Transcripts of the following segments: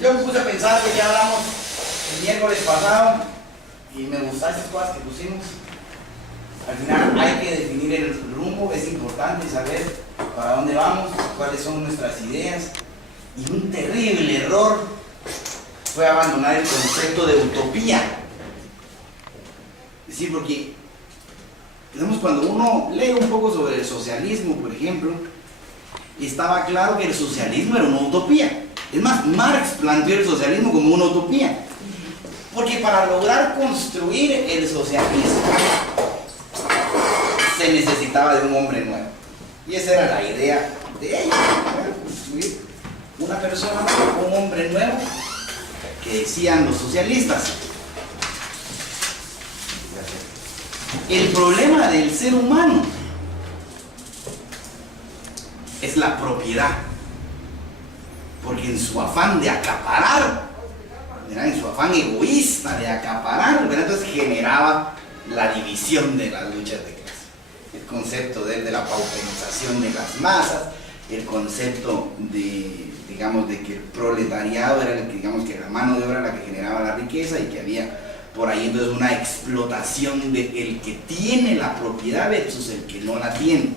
Yo me puse a pensar que ya hablamos el miércoles pasado y me gustaron esas cosas que pusimos. Al final hay que definir el rumbo, es importante saber para dónde vamos, cuáles son nuestras ideas. Y un terrible error fue abandonar el concepto de utopía. Es decir, porque digamos, cuando uno lee un poco sobre el socialismo, por ejemplo, estaba claro que el socialismo era una utopía. Es más, Marx planteó el socialismo como una utopía. Porque para lograr construir el socialismo se necesitaba de un hombre nuevo. Y esa era la idea de ellos, construir una persona nueva, un hombre nuevo, que decían los socialistas. El problema del ser humano es la propiedad, porque en su afán de acaparar, ¿verdad?, en su afán egoísta de acaparar, ¿verdad?, entonces generaba la división de las luchas de clase. El concepto de la pauperización de las masas, el concepto de, digamos, de que el proletariado era el que, digamos, que la mano de obra la que generaba la riqueza y que había por ahí entonces una explotación de el que tiene la propiedad versus el que no la tiene.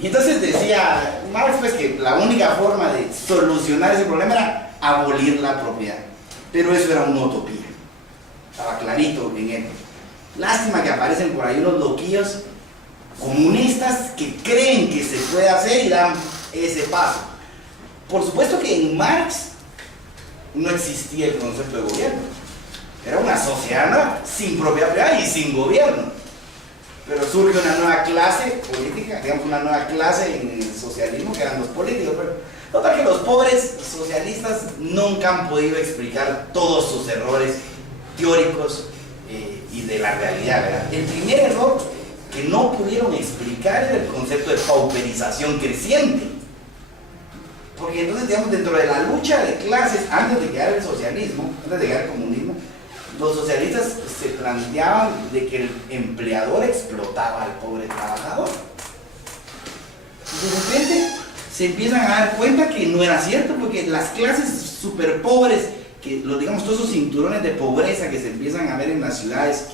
Y entonces decía Marx pues que la única forma de solucionar ese problema era abolir la propiedad, pero eso era una utopía, estaba clarito en él. Lástima que aparecen por ahí unos loquillos comunistas que creen que se puede hacer y dan ese paso. Por supuesto que en Marx no existía el concepto de gobierno. Era una sociedad nueva, sin propiedad privada y sin gobierno. Pero surge una nueva clase política, digamos una nueva clase en el socialismo, que eran los políticos. Pero nota que los pobres socialistas nunca han podido explicar todos sus errores teóricos y de la realidad, ¿verdad? El primer error que no pudieron explicar era el concepto de pauperización creciente. Porque entonces, digamos, dentro de la lucha de clases, antes de llegar el socialismo, antes de llegar el comunismo, los socialistas se planteaban de que el empleador explotaba al pobre trabajador. Y de repente se empiezan a dar cuenta que no era cierto, porque las clases súper pobres, que digamos todos esos cinturones de pobreza que se empiezan a ver en las ciudades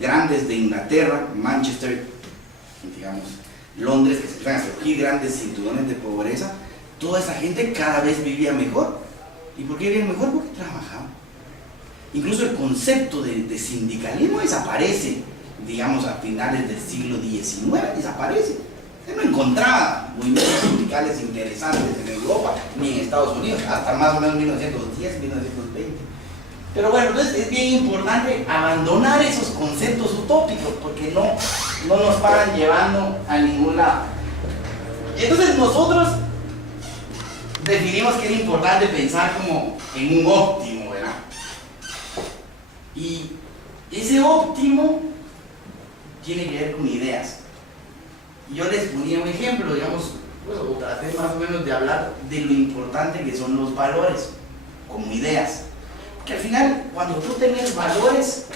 grandes de Inglaterra, Manchester, digamos, Londres, que se empiezan a surgir grandes cinturones de pobreza, toda esa gente cada vez vivía mejor. ¿Y por qué vivían mejor? Porque trabajaban. Incluso el concepto de sindicalismo desaparece, digamos, a finales del siglo XIX, desaparece. Se no encontraba movimientos sindicales interesantes en Europa ni en Estados Unidos, hasta más o menos 1910, 1920. Pero bueno, entonces es bien importante abandonar esos conceptos utópicos, porque no nos paran llevando a ningún lado. Y entonces nosotros definimos que era importante pensar como en un óptimo, ¿verdad? Y ese óptimo tiene que ver con ideas. Y yo les ponía un ejemplo, digamos, pues, o traté más o menos de hablar de lo importante que son los valores, como ideas. Porque al final, cuando tú tienes valores,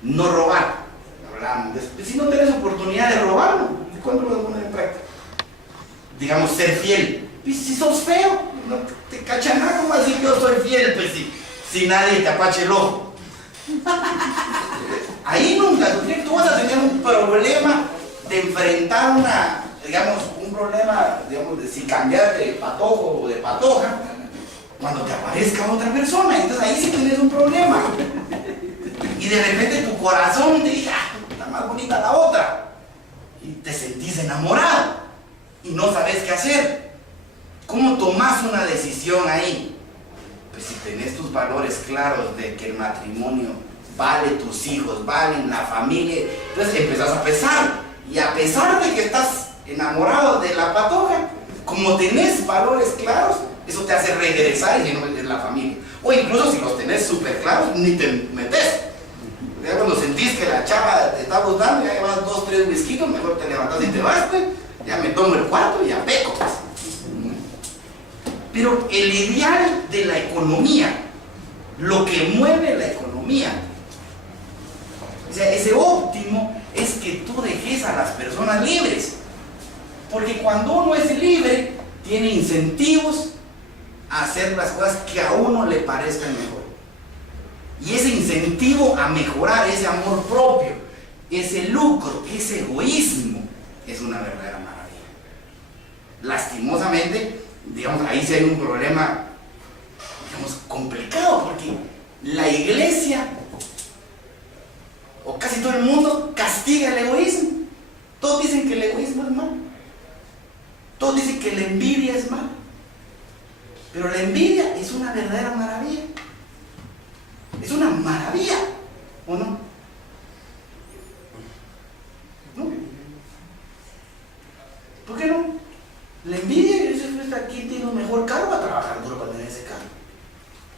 no robar, hablamos, si no tienes oportunidad de robarlo, ¿cuándo lo vas a poner en práctica? Digamos, ser fiel. Y si sos feo, no te cacha nada, ¿cómo decir yo soy fiel? Pues si nadie te apache el ojo. Ahí nunca, tú vas a tener un problema de enfrentar un problema, digamos, de si cambiar de patojo o de patoja cuando te aparezca otra persona. Entonces ahí sí tienes un problema. Y de repente tu corazón te dice, está más bonita la otra. Y te sentís enamorado y no sabes qué hacer. ¿Cómo tomás una decisión ahí? Pues si tenés tus valores claros de que el matrimonio vale tus hijos, valen la familia, entonces empezás a pesar. Y a pesar de que estás enamorado de la patoja, como tenés valores claros, eso te hace regresar y no metes la familia. O incluso si los tenés súper claros, ni te metes. Ya cuando sentís que la chava te está gustando, ya llevas 2, 3 whiskitos, mejor te levantas y te vas, pues. Ya me tomo el cuarto y ya peco, pues. Pero el ideal de la economía, lo que mueve la economía, o sea, ese óptimo es que tú dejes a las personas libres. Porque cuando uno es libre, tiene incentivos a hacer las cosas que a uno le parezcan mejor. Y ese incentivo a mejorar, ese amor propio, ese lucro, ese egoísmo, es una verdadera maravilla. Lastimosamente, digamos, ahí sí hay un problema, digamos, complicado, porque la iglesia, o casi todo el mundo, castiga el egoísmo. Todos dicen que el egoísmo es malo. Todos dicen que la envidia es mala. Pero la envidia es una verdadera maravilla. Es una maravilla, ¿o no? ¿No? ¿Por qué no? La envidia, ¿quién tiene un mejor carro? Va a trabajar duro para tener ese carro.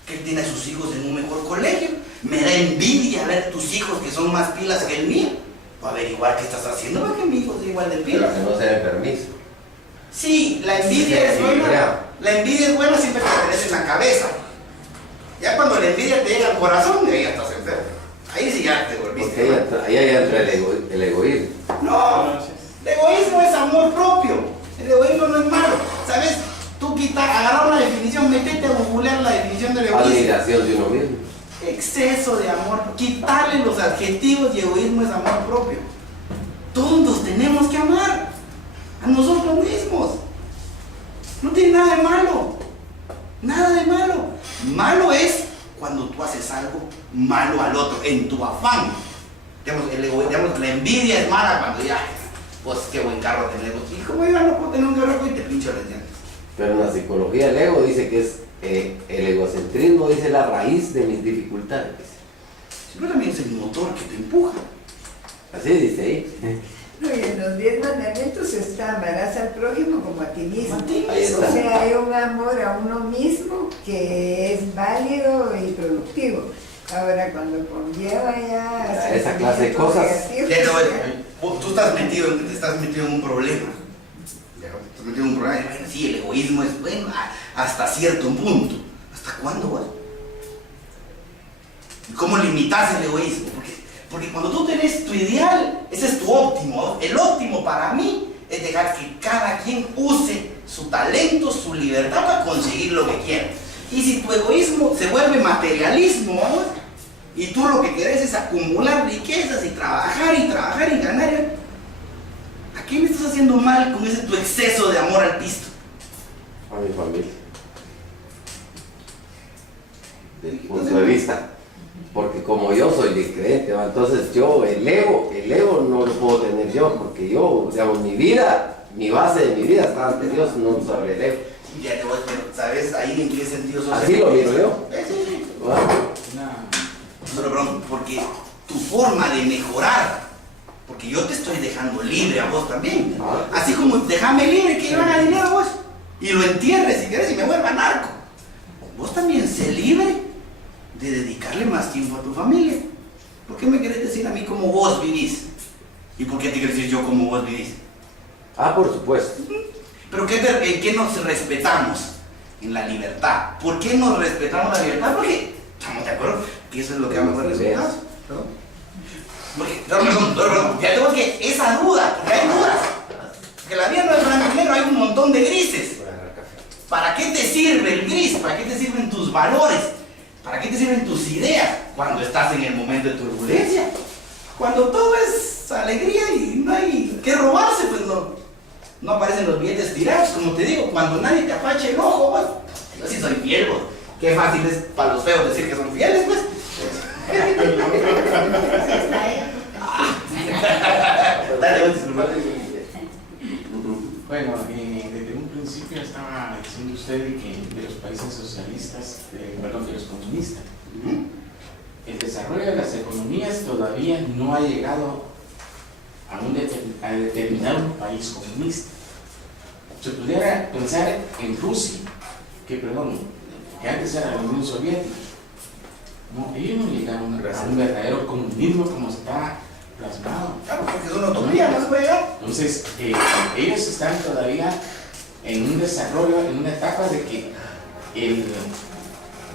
¿Quién tiene a sus hijos en un mejor colegio? Me da envidia ver tus hijos que son más pilas que el mío. Para averiguar qué estás haciendo para que mi hijo sea igual de pilas. Pero que no se den permiso. Sí, la envidia es buena. La envidia es buena siempre que la tenés en la cabeza. Ya cuando la envidia te llega al corazón, ahí ya estás enfermo. Ahí sí ya te volviste. Porque ahí entra el egoísmo. No, el egoísmo es amor propio. El egoísmo no es malo. ¿Sabes? Tú agarrar una definición, metete a googlear la definición del egoísmo. Admiración de uno mismo. Exceso de amor. Quitarle los adjetivos y egoísmo es amor propio. Todos tenemos que amar a nosotros mismos. No tiene nada de malo. Nada de malo. Malo es cuando tú haces algo malo al otro, en tu afán. Digamos, la envidia es mala cuando ya, pues qué buen carro tenemos. Y como yo no puedo tener un carro y te pincho las llantas. Pero en la psicología el ego dice que es el egocentrismo, dice la raíz de mis dificultades. Pero también es el motor que te empuja. Así dice ahí. No, y en los 10 mandamientos está: amarás al prójimo como a ti mismo. Ahí está. O sea, hay un amor a uno mismo que es válido y productivo. Ahora, cuando conlleva ya esa clase de cosas, tú estás metido en un problema. Estás metido en un problema. Bueno, sí, el egoísmo es bueno hasta cierto punto. ¿Hasta cuándo, güey? ¿Cómo limitas el egoísmo? Porque cuando tú tenés tu ideal, ese es tu óptimo. El óptimo para mí es dejar que cada quien use su talento, su libertad para conseguir lo que quiera. Y si tu egoísmo se vuelve materialismo, ¿vamos? Y tú lo que querés es acumular riquezas y trabajar y ganar, ¿a quién le estás haciendo mal con ese tu exceso de amor al pisto? a mi familia. Del punto de vista. Porque como yo soy discreente, entonces yo, el ego no lo puedo tener yo, porque yo, digamos, mi vida, mi base de mi vida está ante Dios, no sobre el ego. Ya te voy a decir, ¿sabes ahí en qué sentido sos? Así lo miro yo. Sí. Bueno. Pero porque tu forma de mejorar, porque yo te estoy dejando libre a vos también. Así como déjame libre, que yo haga dinero a vos y lo entierres si querés y me vuelva narco. Vos también sé libre de dedicarle más tiempo a tu familia. ¿Por qué me querés decir a mí cómo vos vivís? ¿Y por qué te quieres decir yo cómo vos vivís? Ah, por supuesto. ¿Pero en qué nos respetamos? En la libertad. ¿Por qué nos respetamos la libertad? Porque estamos de acuerdo que eso es lo que vamos a respetar. Perdón. Ya tengo que esa duda, porque hay dudas. Porque la vida no es blanco y negro, hay un montón de grises. ¿Para qué te sirve el gris? ¿Para qué te sirven tus valores? ¿Para qué te sirven tus ideas cuando estás en el momento de turbulencia? Cuando todo es alegría y no hay que robarse, pues no aparecen los billetes tirados, como te digo, cuando nadie te apache el ojo, pues, yo sí soy fiel, pues. Qué fácil es para los feos decir que son fieles, pues. Dale, bueno, desde un principio estaba diciendo usted que de los países socialistas, perdón, de los comunistas, el desarrollo de las economías todavía no ha llegado a determinar un país comunista. Se pudiera pensar en Rusia, que antes era la Unión Soviética. No, ellos no llegaron a un verdadero comunismo como está plasmado. Claro, porque es una utopía, no se puede llegar. Entonces, ellos están todavía en un desarrollo, en una etapa de que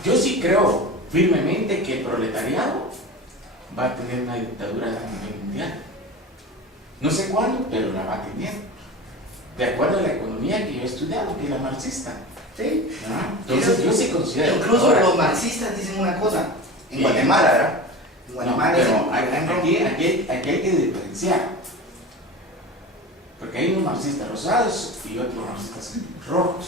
yo sí creo firmemente que el proletariado va a tener una dictadura a nivel mundial. No sé cuándo, pero la va a tener. De acuerdo a la economía que yo he estudiado, que es la marxista. Sí. Entonces yo sí considero. Incluso ahora, los marxistas dicen una cosa, en Guatemala, ¿verdad? En Guatemala pero dicen, aquí hay que diferenciar. Porque hay unos marxistas rosados y otros marxistas rojos.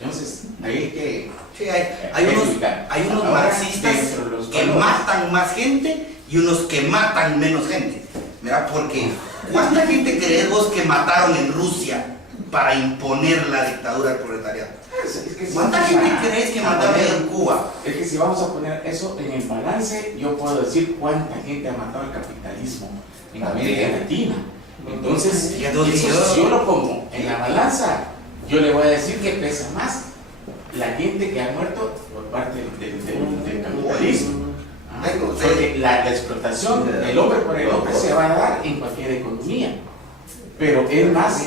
Entonces, ahí hay que. sí, hay unos Ahora, marxistas dentro de los que valores. matan más gente y unos que matan menos gente. ¿Verdad? Porque ¿cuánta gente crees vos que mataron en Rusia para imponer la dictadura del proletariado? Es que si ¿Cuánta vamos gente a- crees que a mataron poner- en Cuba? Es que si vamos a poner eso en el balance, yo puedo decir cuánta gente ha matado el capitalismo en América Latina. Entonces, Y entonces eso, si yo lo pongo en la balanza, yo le voy a decir que pesa más la gente que ha muerto por parte del capitalismo. Porque la explotación del hombre por el hombre se va a dar en cualquier economía, pero es más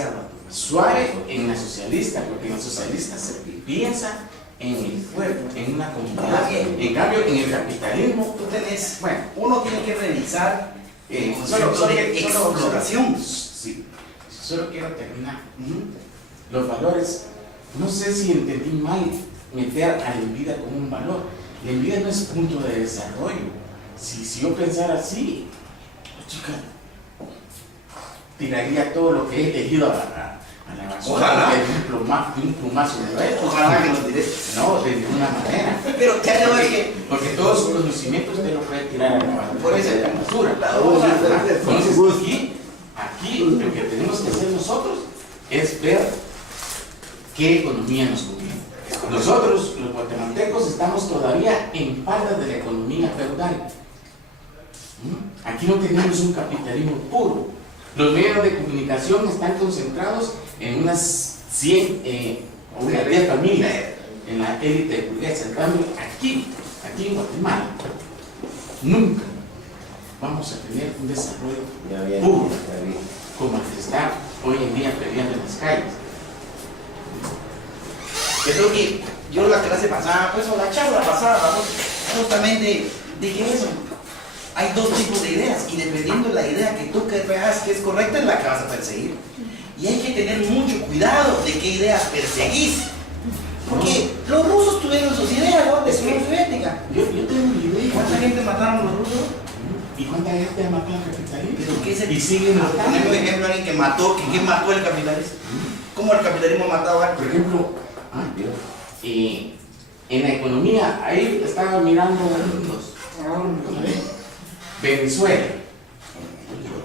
suave en la socialista, porque en la socialista se piensa en el pueblo, en una comunidad. En cambio, en el capitalismo, Tú tenés, bueno, uno tiene que revisar el concepto solo- de explotación. Sí, solo quiero terminar. Ujú. Los valores, no sé si entendí mal meter a la vida como un valor. La vida no es punto de desarrollo. Si yo pensara así, chica, tiraría todo lo que he tejido a la basura. Ojalá. De un plumazo de vez. Ojalá que nos tires. No, de ninguna manera. Pero ya no es que Porque todos sus conocimientos usted lo puede tirar a la basura. Por eso, a la basura. la otra- Entonces aquí lo que tenemos que hacer nosotros es ver qué economía nos conviene. Nosotros, los guatemaltecos, estamos todavía en falda de la economía feudal. Aquí no tenemos un capitalismo puro. Los medios de comunicación están concentrados en unas 100 o unas 10 familias, en la élite burguesa. En cambio, aquí en Guatemala, nunca vamos a tener un desarrollo puro como el que está hoy en día peleando en las calles. yo creo que yo la clase pasada, pues o la charla pasada, vamos, justamente dije eso. Hay dos tipos de ideas y dependiendo de la idea que tú veas que es correcta es la que vas a perseguir. Y hay que tener mucho cuidado de qué ideas perseguís. Porque los rusos tuvieron sus ideas, ¿no? De su soviética. Yo tengo una idea. ¿Cuánta gente mataron los rusos? ¿Y cuánta gente ha matado al capitalismo? ¿Pero qué es el- Y siguen matando. Poneme un ejemplo de alguien que mató, que mató el capitalismo. ¿Cómo el capitalismo mataba a Por alguien? ejemplo, en la economía, ahí estaba mirando Venezuela.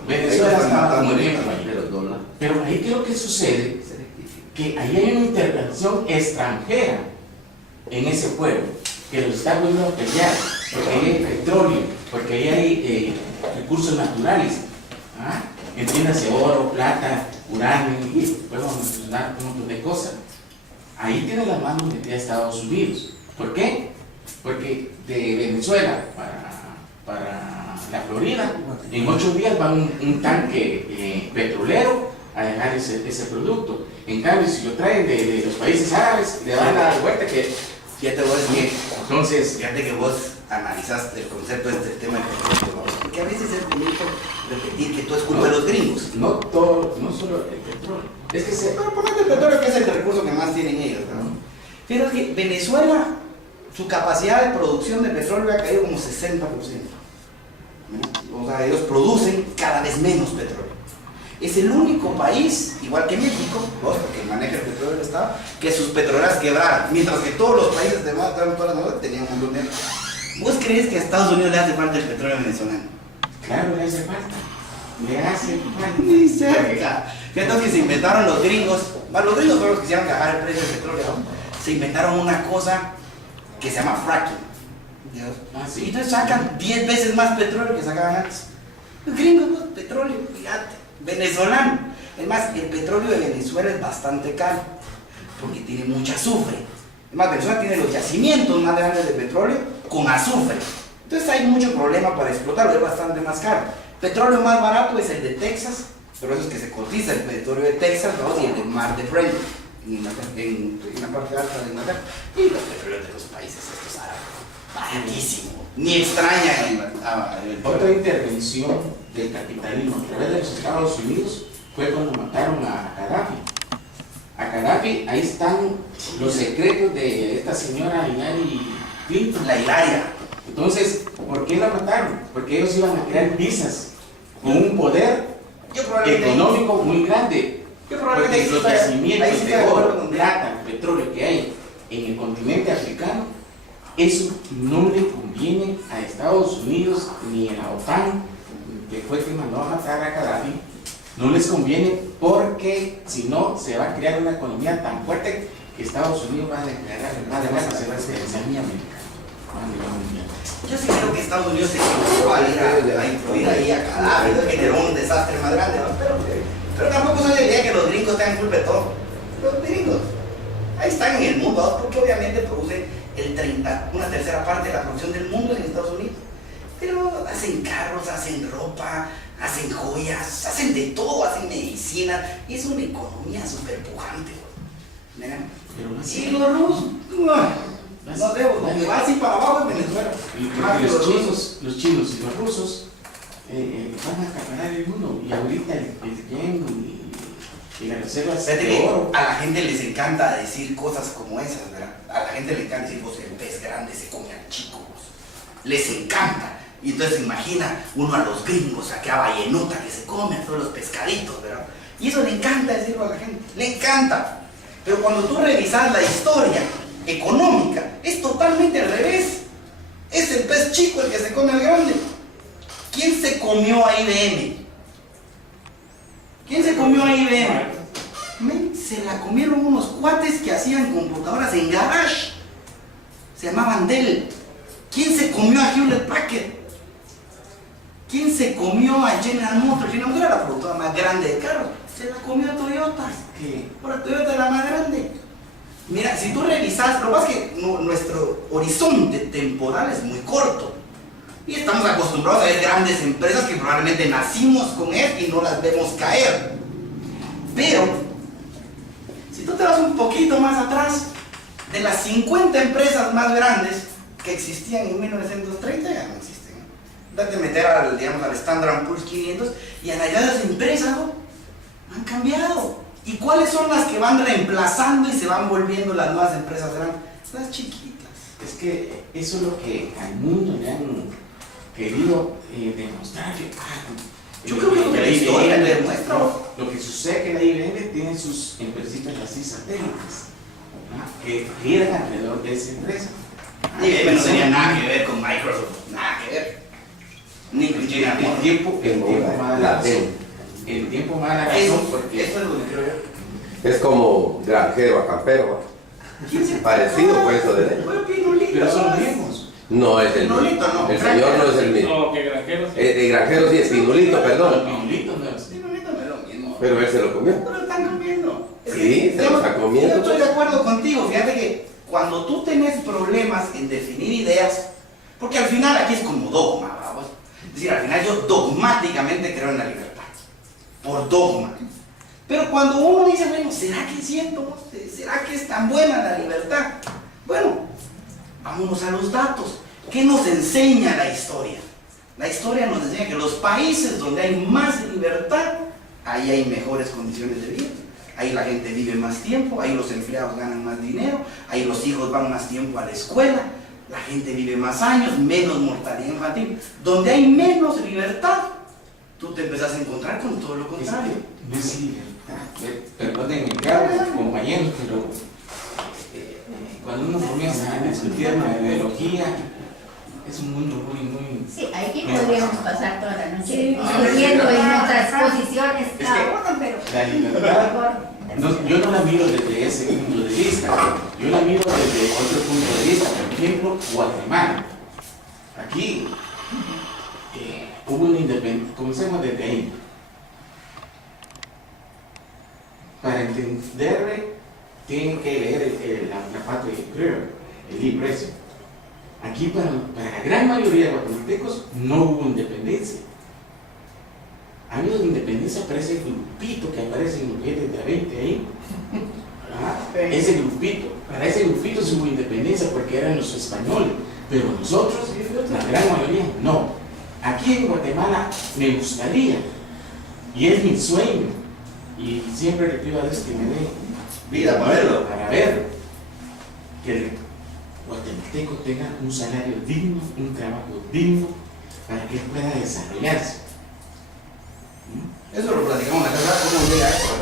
Venezuela estaba como ejemplo ahí. Pero ahí, ¿qué es lo que sucede? Que ahí hay una intervención extranjera en ese pueblo, que los está volviendo a pelear, porque ahí hay petróleo, porque ahí hay recursos naturales. Entiéndase, oro, plata, uranio, y podemos mencionar un montón de cosas. Ahí tiene la mano metida Estados Unidos. ¿Por qué? Porque de Venezuela para la Florida, en 8 días va un tanque petrolero a dejar ese producto. En cambio, si lo traen de los países árabes, le van a dar vuelta que... Fíjate vos que, Entonces, fíjate que vos analizaste el concepto de este tema de petróleo, ¿no? Porque a veces es bonito repetir que todo es culpa de los gringos. no todo, no solo el petróleo. Es que se... Pero ponete el petróleo que es el recurso que más tienen ellos, ¿no? Pero es que Venezuela, su capacidad de producción de petróleo ha caído como 60%. ¿no? O sea, ellos producen cada vez menos petróleo. Es el único país, igual que México, vos, porque maneja el petróleo del Estado, que sus petroleras quebraron, mientras que todos los países demás, todas las naciones, tenían un montón de dinero. ¿Vos crees que a Estados Unidos le hace falta el petróleo venezolano? Claro, le hace falta. Le hace falta. Ni cerca. Fíjate que se inventaron los gringos, bueno, los gringos fueron los que quisieron bajar el precio del petróleo, ¿no? Se inventaron una cosa que se llama fracking. Dios. Ah, Y sí. entonces sacan 10 veces más petróleo que sacaban antes. Los gringos, pues, petróleo, fíjate, venezolano. Es más, el petróleo de Venezuela es bastante caro, porque tiene mucho azufre. Es más, Venezuela tiene los yacimientos más grandes de petróleo con azufre. Entonces hay mucho problema para explotarlo, es bastante más caro. Petróleo más barato es el de Texas, pero eso es que se cotiza el petróleo de Texas, ¿no? Y el del mar de Brent, en la parte alta de Inglaterra. Y los petróleos de los países estos árabes, baratísimo. Ni extraña el Otra intervención del capitalismo a través de los Estados Unidos fue cuando mataron a Gaddafi. a Gaddafi, ahí están los secretos de esta señora Hillary Clinton. La Hilaria. Entonces, ¿por qué la mataron? Porque ellos iban a crear visas con un poder Yo probablemente económico muy grande. Yo probablemente Porque los ahí yacimientos sí estoy de acuerdo oro, con- plata, petróleo que hay en el continente africano, eso no le conviene a Estados Unidos ni a la OTAN, que fue quien mandó a matar a Gaddafi. No les conviene porque si no se va a crear una economía tan fuerte que Estados Unidos va a hacer la economía americana. Yo sí creo que Estados Unidos se equivocó al ir a influir ahí a Gaddafi, eso generó un desastre más grande, ¿no? Pero tampoco soy de la idea que los gringos tengan culpa de todo. Los gringos ahí están en el mundo, ¿no? Porque obviamente producen una tercera parte de la producción del mundo en Estados Unidos. Pero hacen carros, hacen ropa, hacen joyas, hacen de todo, hacen medicina, y es una economía súper pujante. ¿Verdad? Y los rusos, no debo, donde va así para abajo es Venezuela. Más que Los chinos y los rusos van a acaparar el mundo, y ahorita el yen y las reservas Fíjate de que oro. a la gente les encanta decir cosas como esas, ¿verdad? A la gente le encanta decir, pues el pez grande se come al chico, pues. Les encanta. Y entonces imagina uno a los gringos, a aquella ballenota que se come a todos los pescaditos, ¿verdad? Y eso le encanta decirlo a la gente, le encanta. Pero cuando tú revisas la historia económica, es totalmente al revés. Es el pez chico el que se come al grande. ¿Quién se comió a IBM? ¿Quién se comió a IBM? Se la comieron unos cuates que hacían computadoras en garage. Se llamaban Dell. ¿Quién se comió a Hewlett Packard? ¿Quién se comió a General Motors? General Motors era la productora más grande de carros. Se la comió a Toyota. Ahora Toyota es la más grande. Mira, si tú revisas, lo que pasa es que nuestro horizonte temporal es muy corto. Y estamos acostumbrados a ver grandes empresas que probablemente nacimos con él y no las vemos caer. Pero, si tú te vas un poquito más atrás, de las 50 empresas más grandes que existían en 1930 ya no existen. Date meter al Standard & Poor's 500 y analizar las empresas, ¿no? Han cambiado. ¿Y cuáles son las que van reemplazando y se van volviendo las nuevas empresas grandes? Las chiquitas. Es que eso es lo que al mundo le han querido demostrar. Yo creo que la historia le demuestra. Lo que sucede es que la IBM tiene sus empresitas así satélites, ¿no? que giran alrededor de esa empresa. IBM no tenía nada que ver con Microsoft, nada que ver. Ni con General Motors. El tiempo más la razón porque Eso es lo que creo yo. Es como granjero a campero, ¿Quién se parecido por eso de él. Fue Pinolito. pero son los mismos. No es el mismo. Pinolito, no. El señor no es el mismo. No, que granjeros. El granjero sí es Pinolito, perdón. Pinolito no es. Pinolito no es lo mismo. Pero él se lo comió. Pero lo están comiendo. Sí, se lo está comiendo. Yo estoy de acuerdo contigo. Fíjate que cuando tú tenés problemas en definir ideas, porque al final aquí es como dogma, ¿verdad? Es decir, al final yo dogmáticamente creo en la libertad. Por dogma. Pero cuando uno dice, bueno, ¿será que es cierto? ¿Será que es tan buena la libertad? Bueno, vámonos a los datos. ¿Qué nos enseña la historia? La historia nos enseña que los países donde hay más libertad, ahí hay mejores condiciones de vida. Ahí la gente vive más tiempo, ahí los empleados ganan más dinero, ahí los hijos van más tiempo a la escuela, la gente vive más años, menos mortalidad infantil. Donde hay menos libertad, tú te empezás a encontrar con todo lo contrario. No es libertad. Perdonen compañeros, pero cuando uno comienza a discutir la ideología, es un mundo muy... Sí, aquí podríamos pasar toda la noche Sí, discutiendo en nuestras posiciones Es cada que- uno, pero La libertad, yo no la miro desde ese punto de vista, yo la miro desde otro punto de vista. Por ejemplo, Guatemala. Aquí hubo una independencia, comencemos desde ahí. Para entenderle, tienen que leer la patria de Greer, el libro ese. Aquí para la gran mayoría de guatemaltecos no hubo independencia. Ha habido independencia para ese grupito que aparece en los billetes de 20 ahí. Ese grupito, para ese grupito sí hubo independencia porque eran los españoles, pero nosotros, la gran mayoría, no. Aquí en Guatemala me gustaría, y es mi sueño, y siempre le pido a Dios que me dé Vida para verlo. Para verlo. Que el guatemalteco tenga un salario digno, un trabajo digno, para que pueda desarrollarse. Eso lo platicamos acá, cómo llega esto.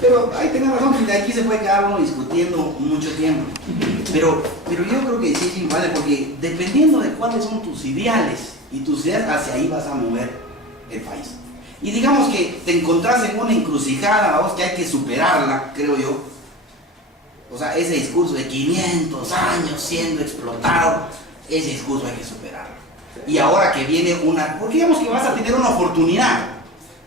Pero ahí tenés razón, porque aquí se puede quedar uno discutiendo mucho tiempo. Pero yo creo que sí es importante, porque dependiendo de cuáles son tus ideales, y tus ideas, hacia ahí vas a mover el país. Y digamos que te encontrás en una encrucijada, vamos, que hay que superarla, creo yo. O sea, ese discurso de 500 años siendo explotado, ese discurso hay que superarlo. Y ahora que viene una, porque digamos que vas a tener una oportunidad.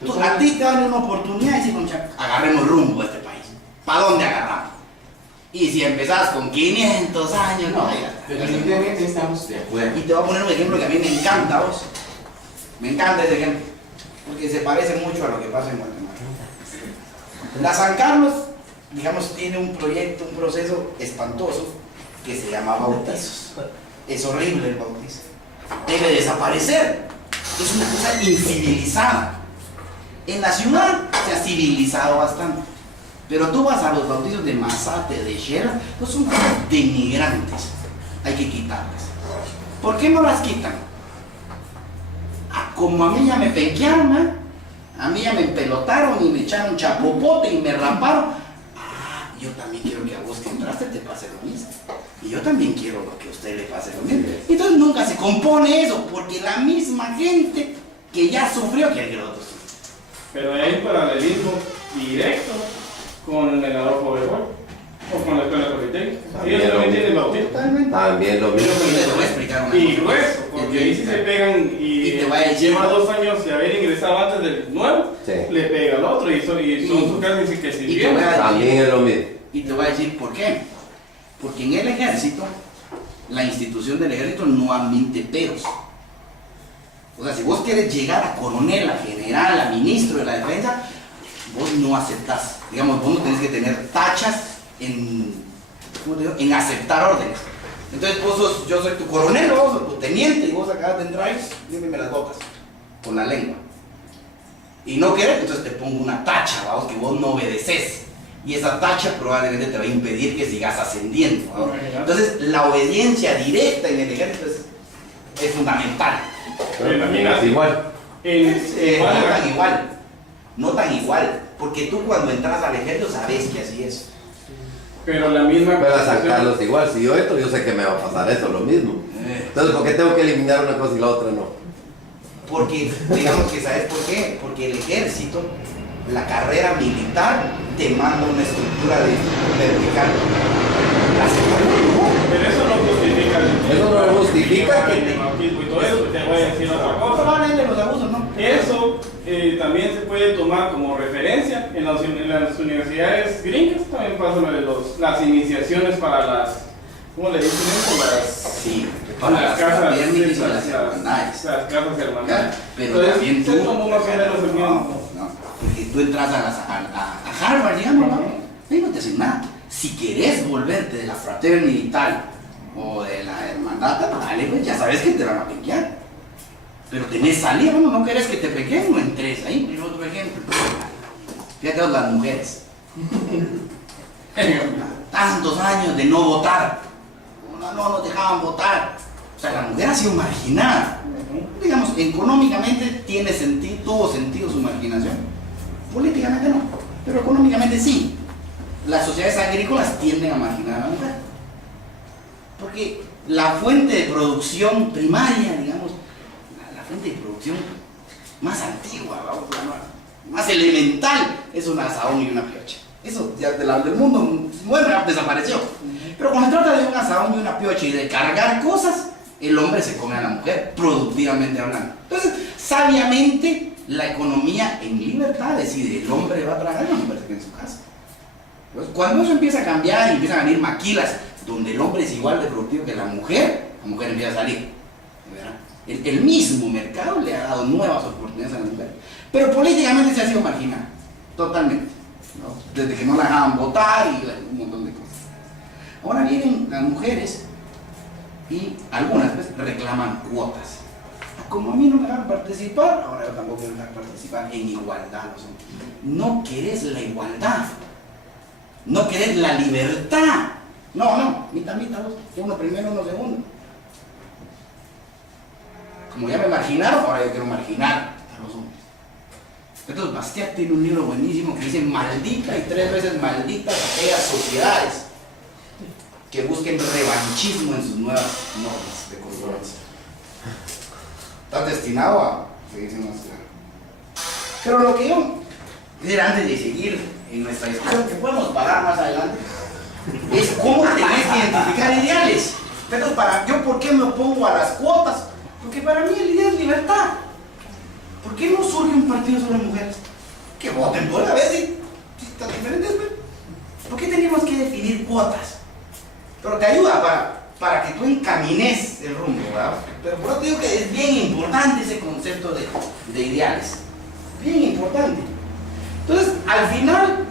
Entonces, a ti te van a dar una oportunidad y decir, concha, agarremos rumbo a este país. ¿Para dónde agarramos? Y si empezás con 500 años, no, ya. Definitivamente estamos de acuerdo. Y te voy a poner un ejemplo que a mí me encanta, vos. Me encanta ese ejemplo. Porque se parece mucho a lo que pasa en Guatemala. La San Carlos, digamos, tiene un proyecto, un proceso espantoso que se llama bautizos. Es horrible el bautizo. Debe desaparecer. Es una cosa incivilizada. En la ciudad se ha civilizado bastante. Pero tú vas a los bautizos de Mazate, de Shela, pues son cosas denigrantes. Hay que quitarlas. ¿Por qué no las quitan? Como a mí ya me penquearon, ¿eh? A mí ya me empelotaron y me echaron chapopote y me raparon. Yo también quiero que a vos que entraste te pase lo mismo. Y yo también quiero que a usted le pase lo mismo. Entonces nunca se compone eso, porque la misma gente que ya sufrió quiere que los otros sufran. Pero hay un paralelismo directo con el Adolfo Bebol o con la escuela politécnica. Ellos también tienen bautismo. Totalmente. También lo mismo. Te lo voy a explicar una Y cosa. grueso, porque ahí sí se pegan y te va a decir, lleva 2 años de haber ingresado antes del nuevo, Sí. le pega al otro y son sus casos que Y te sirvieron. voy a También es lo mismo. Y te voy a decir por qué. Porque en el ejército, la institución del ejército no admite peros. O sea, si vos quieres llegar a coronel, a general, a ministro de la defensa, vos no aceptás. Digamos, vos no tenés que tener tachas en, ¿cómo te digo?, en aceptar órdenes. Entonces vos sos, yo soy tu coronel, vos sos tu teniente, y vos acabas de entrar y me las botas con la lengua. Y no querés, entonces te pongo una tacha, vamos, que vos no obedeces. Y esa tacha probablemente te va a impedir que sigas ascendiendo, ¿no? Entonces la obediencia directa en el ejército es fundamental. Pero también es igual. No tan igual, porque tú cuando entras al ejército sabes que así es. Pero la misma Pero a San Carlos igual, si yo entro, yo sé que me va a pasar eso, lo mismo. Entonces, ¿por qué tengo que eliminar una cosa y la otra no? Porque, digamos que ¿sabes por qué? Porque el ejército, la carrera militar, te manda una estructura vertical. La segunda no. Pero eso no justifica Eso no justifica que el bautismo y todo eso. Te voy a decir otra cosa. Probablemente los abusos, ¿no? Eso también se puede tomar como referencia en las universidades gringas. También pasa lo de las iniciaciones para las, ¿cómo le dicen eso? Sí, para las casas y las hermandades. Las casas hermandades. Pero Entonces, también tú, se tomó más o menos el mismo. no, porque tú entras a Harvard, digamos, ¿no? Ahí no te hacen nada. Si querés volverte de la fraternidad o de la hermandad, dale, pues ya sabes que te van a pequear. Pero tenés salida, bueno, no querés que te pequeen, no entres ahí. Pero otro ejemplo, fíjate las mujeres. Tantos años de no votar. No nos dejaban votar. O sea, la mujer ha sido marginada. Digamos, económicamente tuvo sentido su marginación. Políticamente no, pero económicamente sí. Las sociedades agrícolas tienden a marginar a la mujer. Porque la fuente de producción primaria, digamos, la fuente de producción más antigua, más elemental, es un asadón y una piocha. Eso ya del mundo, bueno, ya desapareció. Pero cuando se trata de un asadón y una piocha y de cargar cosas, el hombre se come a la mujer, productivamente hablando. Entonces, sabiamente, la economía en libertad decide, el hombre va a trabajar y la mujer se queda en su casa. Pues, cuando eso empieza a cambiar y empiezan a venir maquilas, donde el hombre es igual de productivo que la mujer empieza a salir. ¿Verdad? El mismo mercado le ha dado nuevas oportunidades a la mujer. Pero políticamente se ha sido marginada, totalmente. ¿No? Desde que no la dejaban votar y un montón de cosas. Ahora vienen las mujeres y algunas pues, reclaman cuotas. Como a mí no me dejan participar, ahora yo tampoco me dejan participar en igualdad. No querés la igualdad. no querer la libertad. No, mitad, vos. Uno primero, uno segundo. Como ya me marginaron, ahora yo quiero marginar a los hombres. Entonces Bastiat tiene un libro buenísimo que dice maldita y 3 veces malditas aquellas sociedades que busquen revanchismo en sus nuevas normas de convivencia. Estás destinado a seguir siendo una sociedad. Pero lo que yo quisiera antes de seguir en nuestra discusión, que podemos parar más adelante, es cómo tenés que identificar ideales. Entonces, ¿yo por qué me opongo a las cuotas? Porque para mí el ideal es libertad. ¿Por qué no surge un partido sobre mujeres? Que voten por a ver si están diferentes. ¿Por qué tenemos que definir cuotas? Pero te ayuda para que tú encamines el rumbo, ¿verdad? Pero por eso te digo que es bien importante ese concepto de ideales. Bien importante. Entonces, al final,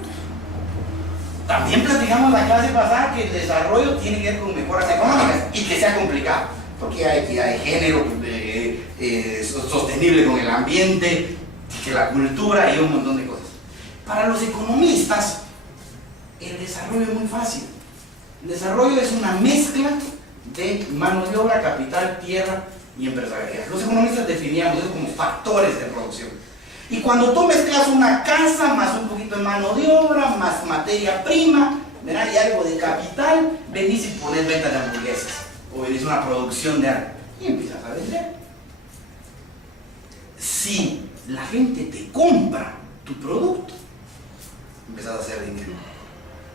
también platicamos la clase pasada que el desarrollo tiene que ver con mejoras económicas y que sea complicado, porque hay equidad de género, sostenible con el ambiente, que la cultura y un montón de cosas. Para los economistas, el desarrollo es muy fácil. El desarrollo es una mezcla de mano de obra, capital, tierra y empresarialidad. Los economistas definíamos eso como factores de producción. Y cuando tú mezclas una casa más un poquito de mano de obra, más materia prima, ¿verdad? Y algo de capital, venís y pones venta de hamburguesas o venís una producción de algo y empiezas a vender. Si la gente te compra tu producto, empiezas a hacer dinero.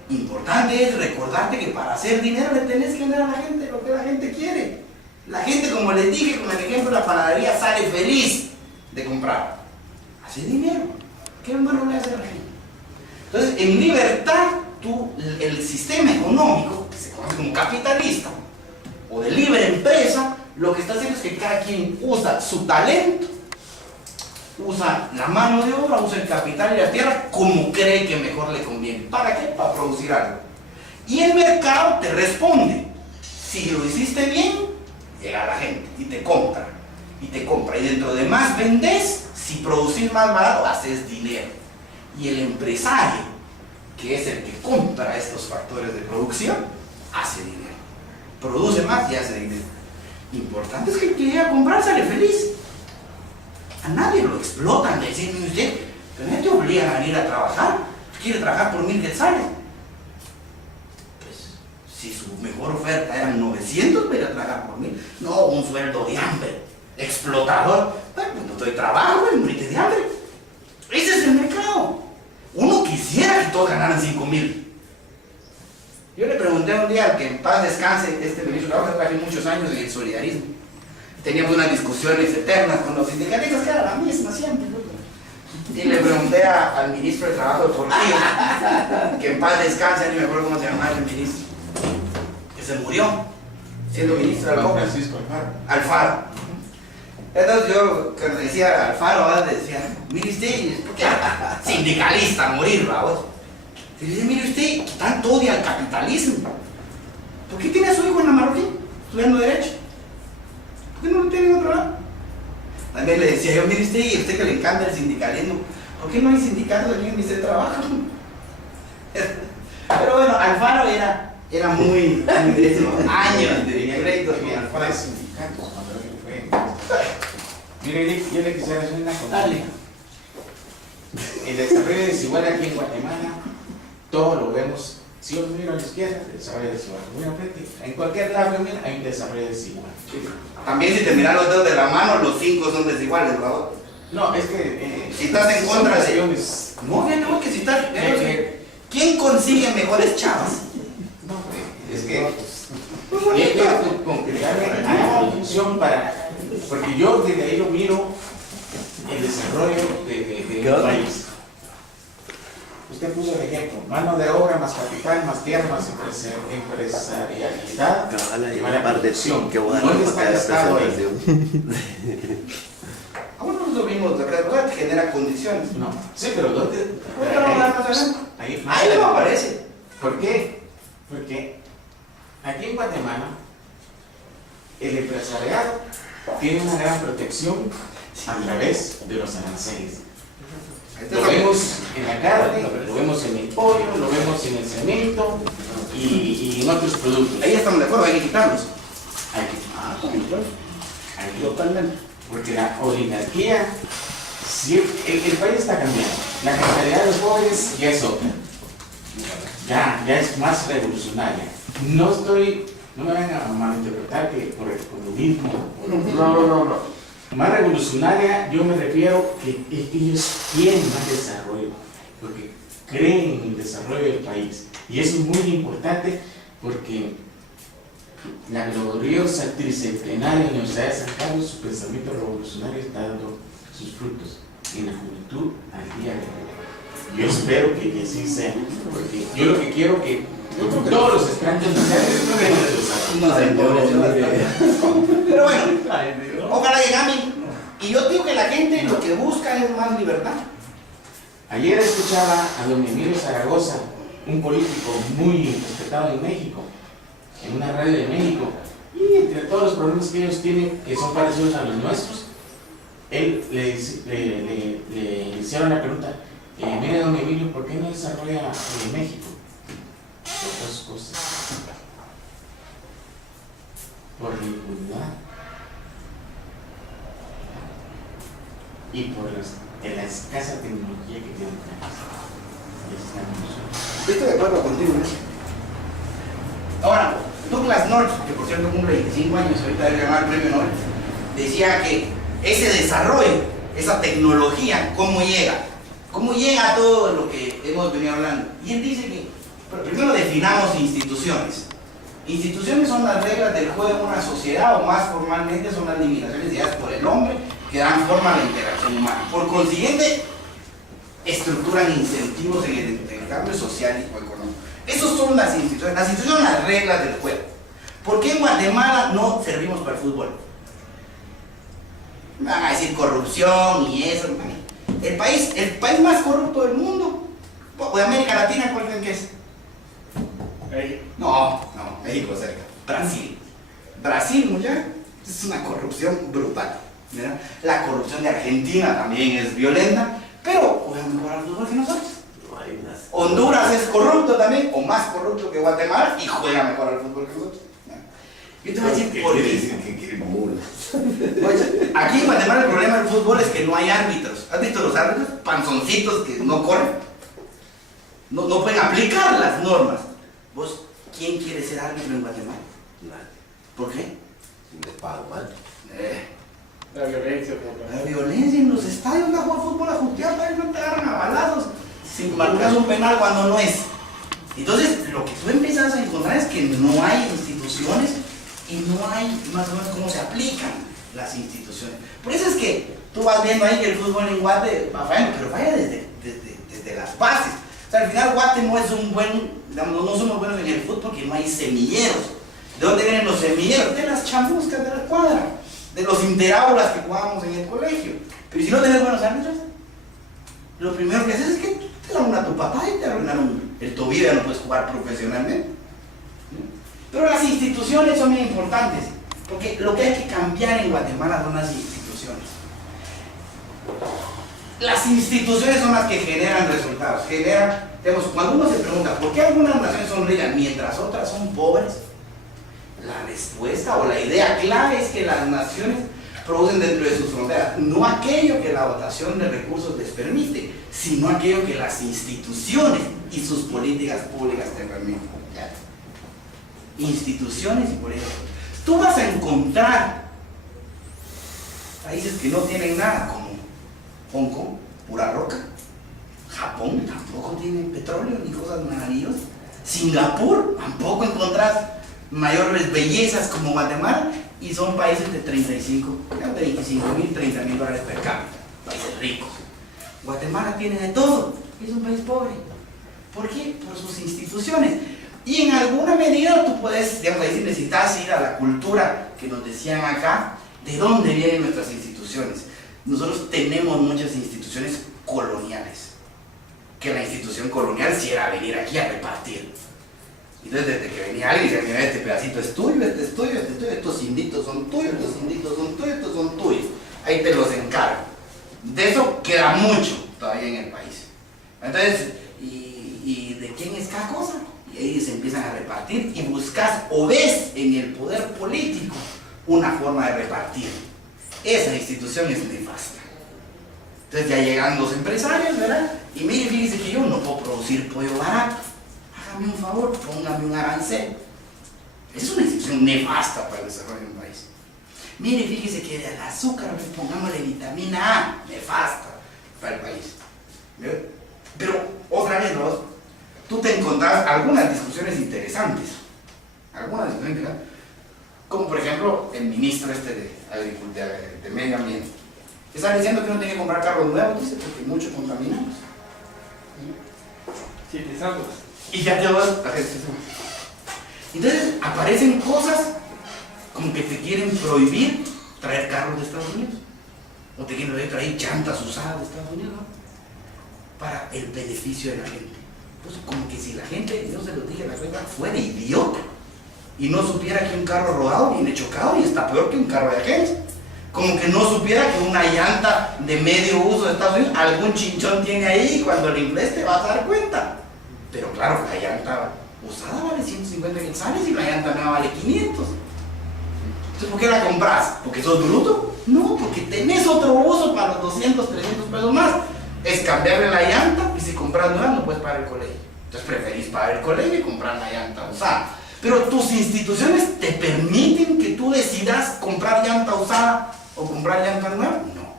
Importante es recordarte que para hacer dinero le tenés que dar a la gente lo que la gente quiere. La gente, como les dije con el ejemplo de la panadería, sale feliz de comprar. Hace dinero. ¿Qué malo le hace a la gente? Entonces, en libertad, el sistema económico, que se conoce como capitalista o de libre empresa, lo que está haciendo es que cada quien usa su talento, usa la mano de obra, usa el capital y la tierra como cree que mejor le conviene. ¿Para qué? Para producir algo. Y el mercado te responde. Si lo hiciste bien, llega la gente y te compra. Y te compra. Y dentro de más vendés, si producís más barato, haces dinero. Y el empresario, que es el que compra estos factores de producción, hace dinero. Produce más y hace dinero. Importante es que el que llega a comprar sale feliz. A nadie lo explotan, le dicen usted, pero no te obligan a venir a trabajar. ¿Quiere trabajar por 1000 quetzales? Pues, si su mejor oferta eran 900, voy a trabajar por 1000. No, un sueldo de hambre, explotador. Bueno, no estoy trabajo, voy a morirte de hambre. Ese es el mercado. Uno quisiera que todos ganaran 5000. Yo le pregunté un día al que en paz descanse, este ministro de Trabajo, hace muchos años en el solidarismo. Teníamos unas discusiones eternas con los sindicalistas, que era la misma siempre. Y le pregunté al ministro de Trabajo Deportivo, que en paz descanse, ni me acuerdo cómo se llamaba el ministro, que se murió siendo ministro de Alcoba. Francisco Alfaro. Entonces yo, que le decía a Alfaro, le decía, mire usted, ¿por qué sindicalista a morir, vamos? Y le dice, mire usted, tanto odia al capitalismo. ¿Por qué tiene a su hijo en la Marroquín estudiando Derecho? ¿Por qué no lo tiene en otro lado? También le decía yo, mire usted, y a usted que le encanta el sindicalismo, ¿por qué no hay sindicatos aquí en mi centro de trabajo? Pero bueno, Alfaro era muy de esos años de créditos con Alfaro. Fue sindicato cuando él fue. Mire, yo le quisiera hacer una consulta. Dale. El desarrollo desigual aquí en Guatemala, todos lo vemos. Si yo miro a la izquierda, el desarrollo desigual. Mira frente, en cualquier lado que mira, hay un desarrollo desigual. También si te miras los dedos de la mano, los 5 son desiguales, ¿verdad? No, es que... Si estás en contra de... acciones. No, ya tengo que citar. ¿Quién consigue mejores chavas? No, es que... Muy Yo bonito. quiero concretarme a la función para... Porque yo desde ahí lo miro el desarrollo del país. Usted puso el ejemplo, mano de obra, más capital, más tierra, más empresarialidad, y más producción. ¿Dónde está el Estado ahí? Aún no lo vimos, ¿verdad? Genera condiciones. No, sí, pero ¿dónde? ¿Dónde lo vamos a hacer? Ahí Ahí no aparece. ¿Por qué? Porque aquí en Guatemala el empresariado tiene una gran protección a través de los aranceles. Lo vemos en la carne, lo vemos en el pollo, lo vemos en el cemento y en otros productos. Ahí estamos de acuerdo, hay que quitarlos. Hay que- hay que- Totalmente. Porque la oligarquía, el país está cambiando. La mentalidad de los jóvenes ya es otra. Ya es más revolucionaria. No me van a malinterpretar que por el comunismo. No. Más revolucionaria, yo me refiero que ellos quieren más desarrollo, porque creen en el desarrollo del país. Y eso es muy importante porque la gloriosa tricentenaria Universidad de San Carlos, su pensamiento revolucionario está dando sus frutos en la juventud al día de hoy. Yo espero que así sea, porque yo lo que quiero que todos los estudiantes No sé, pero bueno, ojalá que cambien. Y yo digo que la gente lo que busca es más libertad. Ayer escuchaba a don Emilio Zaragoza, un político muy respetado en México, en una radio de México, y entre todos los problemas que ellos tienen, que son parecidos a los nuestros, él le hicieron la pregunta, mire don Emilio, ¿por qué no desarrolla México? Por dos cosas. Por la impunidad y por la escasa tecnología que tiene el país. Yo estoy de acuerdo contigo en eso. Ahora, Douglas North, que por cierto cumple 25 años, ahorita debe ganar el premio Nobel, decía que ese desarrollo, esa tecnología, ¿cómo llega? ¿Cómo llega a todo lo que hemos venido hablando? Y él dice que, primero definamos instituciones. Instituciones son las reglas del juego en una sociedad, o más formalmente son las limitaciones ideadas por el hombre que dan forma a la interacción humana. Por consiguiente, estructuran incentivos en el intercambio social y económico. Esas son las instituciones. Las instituciones son las reglas del juego. ¿Por qué en Guatemala no servimos para el fútbol? Me van a decir corrupción y eso. El país más corrupto del mundo, o de América Latina, ¿cuál creen que es? No, México cerca. Brasil. Brasil, muchacho, es una corrupción brutal. ¿Verdad? La corrupción de Argentina también es violenta, pero juegan mejor al fútbol que nosotros. Honduras es corrupto también, o más corrupto que Guatemala, y juega mejor al fútbol que nosotros. Yo te voy a decir por qué. Aquí en Guatemala el problema del fútbol es que no hay árbitros. ¿Has visto los árbitros? Panzoncitos que no corren. No pueden aplicar las normas. ¿Vos quién quiere ser árbitro en Guatemala? Nadie. ¿Por qué? Les pago mal. La violencia. La violencia en los estadios, la juega fútbol a jutear, no te agarran a balazos. Si marcas un penal cuando no es. Entonces, lo que tú empiezas a encontrar es que no hay instituciones y no hay más o menos cómo se aplican las instituciones. Por eso es que tú vas viendo ahí que el fútbol en Guate va fallando, pero falla desde las bases. O sea, al final Guate no es un buen, digamos, no somos buenos en el fútbol porque no hay semilleros. ¿De dónde vienen los semilleros? De las chamuscas de la cuadra, de los interaulas que jugábamos en el colegio. Pero si no tenés buenos árbitros, lo primero que haces es que te dan una tu patada y te arruinaron el tobillo, ya no puedes jugar profesionalmente. Pero las instituciones son muy importantes, porque lo que hay que cambiar en Guatemala son las instituciones. Las instituciones son las que generan resultados. Cuando uno se pregunta por qué algunas naciones son ricas mientras otras son pobres, la respuesta o la idea clave es que las naciones producen dentro de sus fronteras no aquello que la dotación de recursos les permite, sino aquello que las instituciones y sus políticas públicas te permiten. ¿Ya? Instituciones y políticas públicas. Tú vas a encontrar países que no tienen nada, como Hong Kong, pura roca. Japón tampoco tiene petróleo ni cosas maravillosas. Singapur tampoco encontrás mayores bellezas como Guatemala, y son países de 25 mil, 30 mil dólares per cápita, países ricos. Guatemala tiene de todo, es un país pobre. ¿Por qué? Por sus instituciones. Y en alguna medida tú puedes, digamos, decir, necesitas ir a la cultura que nos decían acá, de dónde vienen nuestras instituciones. Nosotros tenemos muchas instituciones coloniales, que la institución colonial sí era venir aquí a repartir. Entonces, desde que venía alguien y decía, mira, este pedacito es tuyo, este es tuyo, este es tuyo, estos inditos son tuyos, estos inditos son tuyos, estos son tuyos. Ahí te los encargo. De eso queda mucho todavía en el país. Entonces, ¿y de quién es cada cosa? Y ahí se empiezan a repartir y buscas o ves en el poder político una forma de repartir. Esa institución es nefasta. Entonces ya llegan los empresarios, ¿verdad? Y mire, fíjese que yo no puedo producir pollo barato. Hágame un favor, póngame un arancel. Es una institución nefasta para el desarrollo de un país. Mire, fíjese que al azúcar pongámosle vitamina A, nefasta para el país. ¿Ve? Pero otra vez, ¿no? Tú te encontrás algunas discusiones interesantes. Algunas discusiones interesantes. Como por ejemplo, el ministro de Medio Ambiente. Está diciendo que no tiene que comprar carros nuevos, dice, porque mucho contaminamos. Sí, exacto. Y ya te vas a entonces aparecen cosas como que te quieren prohibir traer carros de Estados Unidos. O te quieren prohibir traer llantas usadas de Estados Unidos, ¿no? Para el beneficio de la gente. Pues como que si la gente, yo se lo dije a la cuenta, fuera idiota y no supiera que un carro rodado viene chocado y está peor que un carro de agencia. Como que no supiera que una llanta de medio uso de Estados Unidos, algún chinchón tiene ahí y cuando le infles te vas a dar cuenta. Pero claro, la llanta usada vale 150 quetzales y la llanta nueva vale 500. Entonces, ¿por qué la compras? ¿Porque sos bruto? No, porque tenés otro uso para los 200, 300 pesos más. Es cambiarle la llanta y si compras nueva no puedes pagar el colegio. Entonces preferís pagar el colegio y comprar la llanta usada. Pero tus instituciones te permiten que tú decidas comprar llanta usada o comprar llanta nueva. No.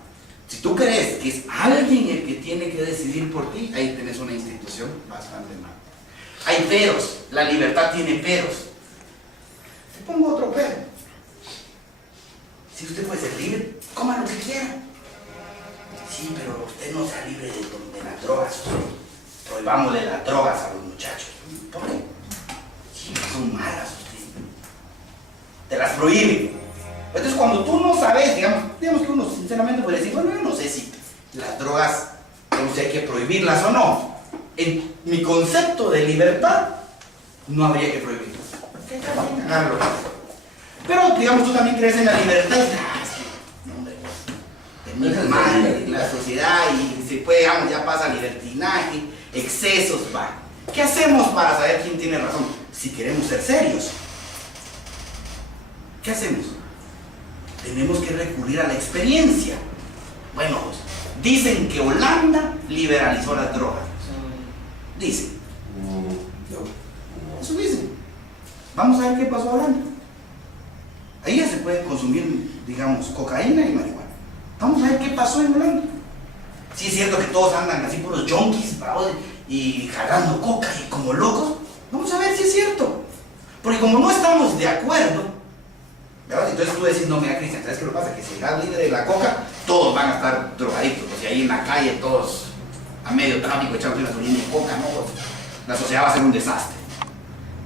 Si tú crees que es alguien el que tiene que decidir por ti, ahí tenés una institución bastante mal. Hay peros, la libertad tiene peros. Te pongo otro pero. Si usted puede ser libre, coma lo que quiera. Sí, pero usted no sea libre de las drogas. Prohibámosle las drogas a los muchachos. ¿Por qué? Sí, son malas usted. Te las prohíben. Entonces cuando tú no sabes, digamos que uno sinceramente puede decir, bueno, yo no sé si las drogas, no sé, hay que prohibirlas o no. En mi concepto de libertad, no habría que prohibirlas. Pero digamos, tú también crees en la libertad. No, hombre, termina mal en la sociedad y se puede, digamos, ya pasa libertinaje, excesos, va. ¿Qué hacemos para saber quién tiene razón? Si queremos ser serios, ¿qué hacemos? Tenemos que recurrir a la experiencia. Bueno, pues, dicen que Holanda liberalizó las drogas. Dicen. Eso dicen. Vamos a ver qué pasó en Holanda. Ahí ya se puede consumir, digamos, cocaína y marihuana. Vamos a ver qué pasó en Holanda. Sí es cierto que todos andan así puros junkies, ¿verdad? Y jalando coca y como locos. Vamos a ver si es cierto. Porque como no estamos de acuerdo, ¿verdad? Entonces tú decís, no, mira, Cristian, ¿sabes qué lo pasa? Que si estás libre de la coca, todos van a estar drogadictos. O sea, ahí en la calle todos a medio tráfico echando una gasolina y coca, ¿no? Pues, la sociedad va a ser un desastre.